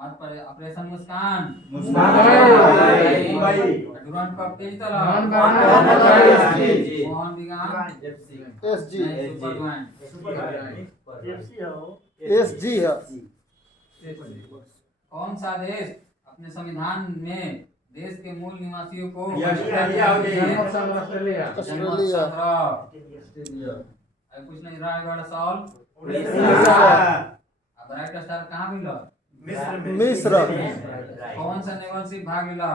ऑपरेशन मुस्कान डुरंट कप तेज तरह मोहन बिगान एसजी है कौन सा देश अपने संविधान में देश के मूल निवासियों को ऑस्ट्रेलिया कुछ नहीं रायगढ़ सॉल अब राइट स्टार कहाँ मिला मिस्र कौन सा नेवल शिप भाग लिला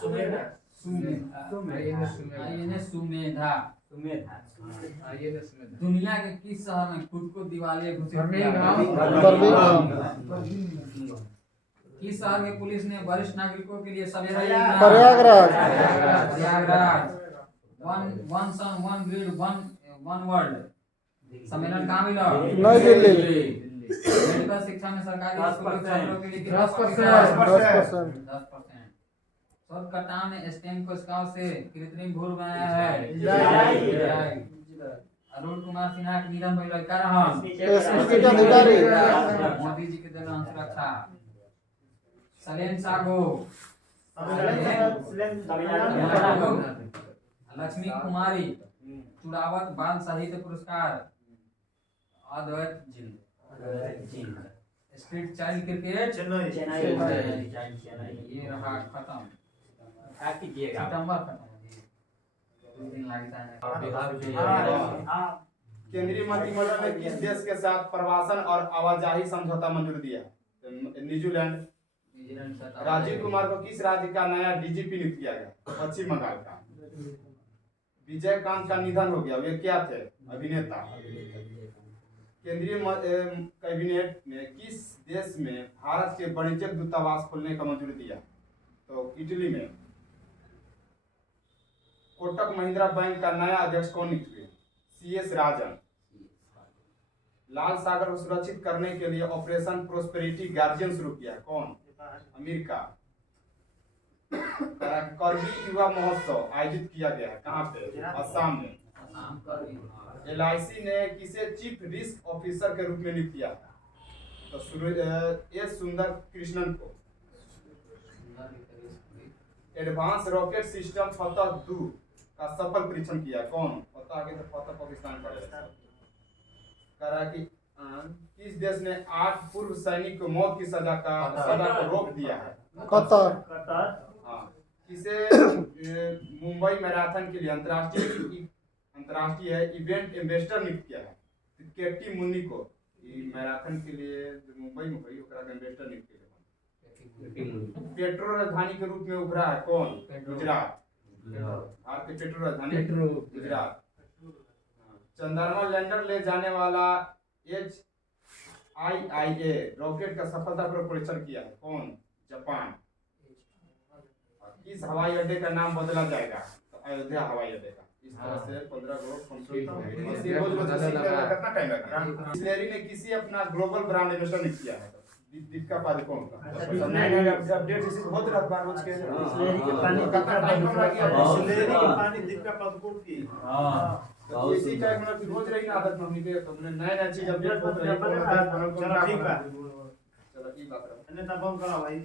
सुमेधा सुमेधा दुनिया के किस शहर में खुद को दिवालिया घोषित किया किस शहर के पुलिस ने वरिष्ठ नागरिकों के लिए सवेरा योजना Prayagraj one sun one grid one world सम्मेलन कहाँ मिला नई दिल्ली मेडिकल शिक्षा में सरकारी स्कूलों के छात्रों के लिए 10%। शोध कटाव ने स्टेम कोशिकाओं से कृत्रिम भ्रूण बनाया है अरुण कुमार सिन्हा के निधन भइल का रहा एसपी के अधिकारी मोदी जी के देलन सुरक्षा सलेम सागो लक्ष्मी कुमारी चुड़ावत बाल साहित्य पुरस्कार अद्वैत जिल स्ट्रीट चाइल्ड क्रिकेट ये रहा खत्म सितंबर खत्म 2 दिन लगता है केंद्रीय मंत्रिमंडल ने किस देश के साथ प्रवासन और आवाजाही समझौता मंजूर दिया? न्यूजीलैंड। राजीव कुमार को किस राज्य का नया डीजीपी नियुक्त किया गया? पश्चिम बंगाल का। विजयकांत का निधन हो गया, वे क्या थे? अभिनेता। केंद्रीय कैबिनेट ने किस देश में भारत के वाणिज्यिक दूतावास खोलने का मंजूरी दिया? तो इटली में। कोटक महिंद्रा बैंक का नया अध्यक्ष कौन नियुक्त हुए? CS राजन। लाल सागर को सुरक्षित करने के लिए ऑपरेशन प्रोस्पेरिटी गार्जियन शुरू किया, कौन? अमेरिका। करगिल युवा महोत्सव आयोजित किया गया है, कहाँ पे? असम में। LIC ने किसे चीफ रिस्क ऑफिसर के रूप में नियुक्त किया? तो S सुंदर कृष्णन को। एडवांस रॉकेट सिस्टम फतह-2 का सफल परीक्षण किया, कौन? पता आगे तो फतह पाकिस्तान का करा कि किस देश ने 8 पूर्व सैनिक को मौत की सजा को रोक दिया है? कतर। हाँ। किसे मुंबई मैराथन के लिए अंतर्राष्ट्रीय इवेंट एम्बेसडर नियुक्त किया है? केटी मुन्नी को मैराथन के लिए मुंबई में हुई एम्बेसडर नियुक्त किया। पेट्रो राजधानी के रूप में उभरा है, कौन? गुजरात। भारत की पेट्रो राजधानी गुजरात। चंद्रमा लैंडर ले जाने वाला HIIA रॉकेट का सफलतापूर्वक परीक्षण किया है, कौन? जापान। किस हवाई अड्डे का नाम बदला जाएगा? तो अयोध्या हवाई अड्डे का। इस तरह से 15 रोज कंप्लीट हो गए। कितना टाइम लगेगा? बिस्लेरी ने किसी अपना ग्लोबल ब्रांड एम्बेसडर नियुक्त किया है? दीपिका पादुकोण का। नए अपडेट इसी बहुत रफ्तार रोज के बिस्लेरी के पानी कितना टाइम लगा? बिस्लेरी के पानी दीपिका पादुकोण की। तो इसी टाइम में रोज रही ना आदत में हमनी के तुमने नया चीज अपडेट होत रही। चलो ठीक बा। चलो ठीक बात रहा। अन्यथा फोन करा भाई।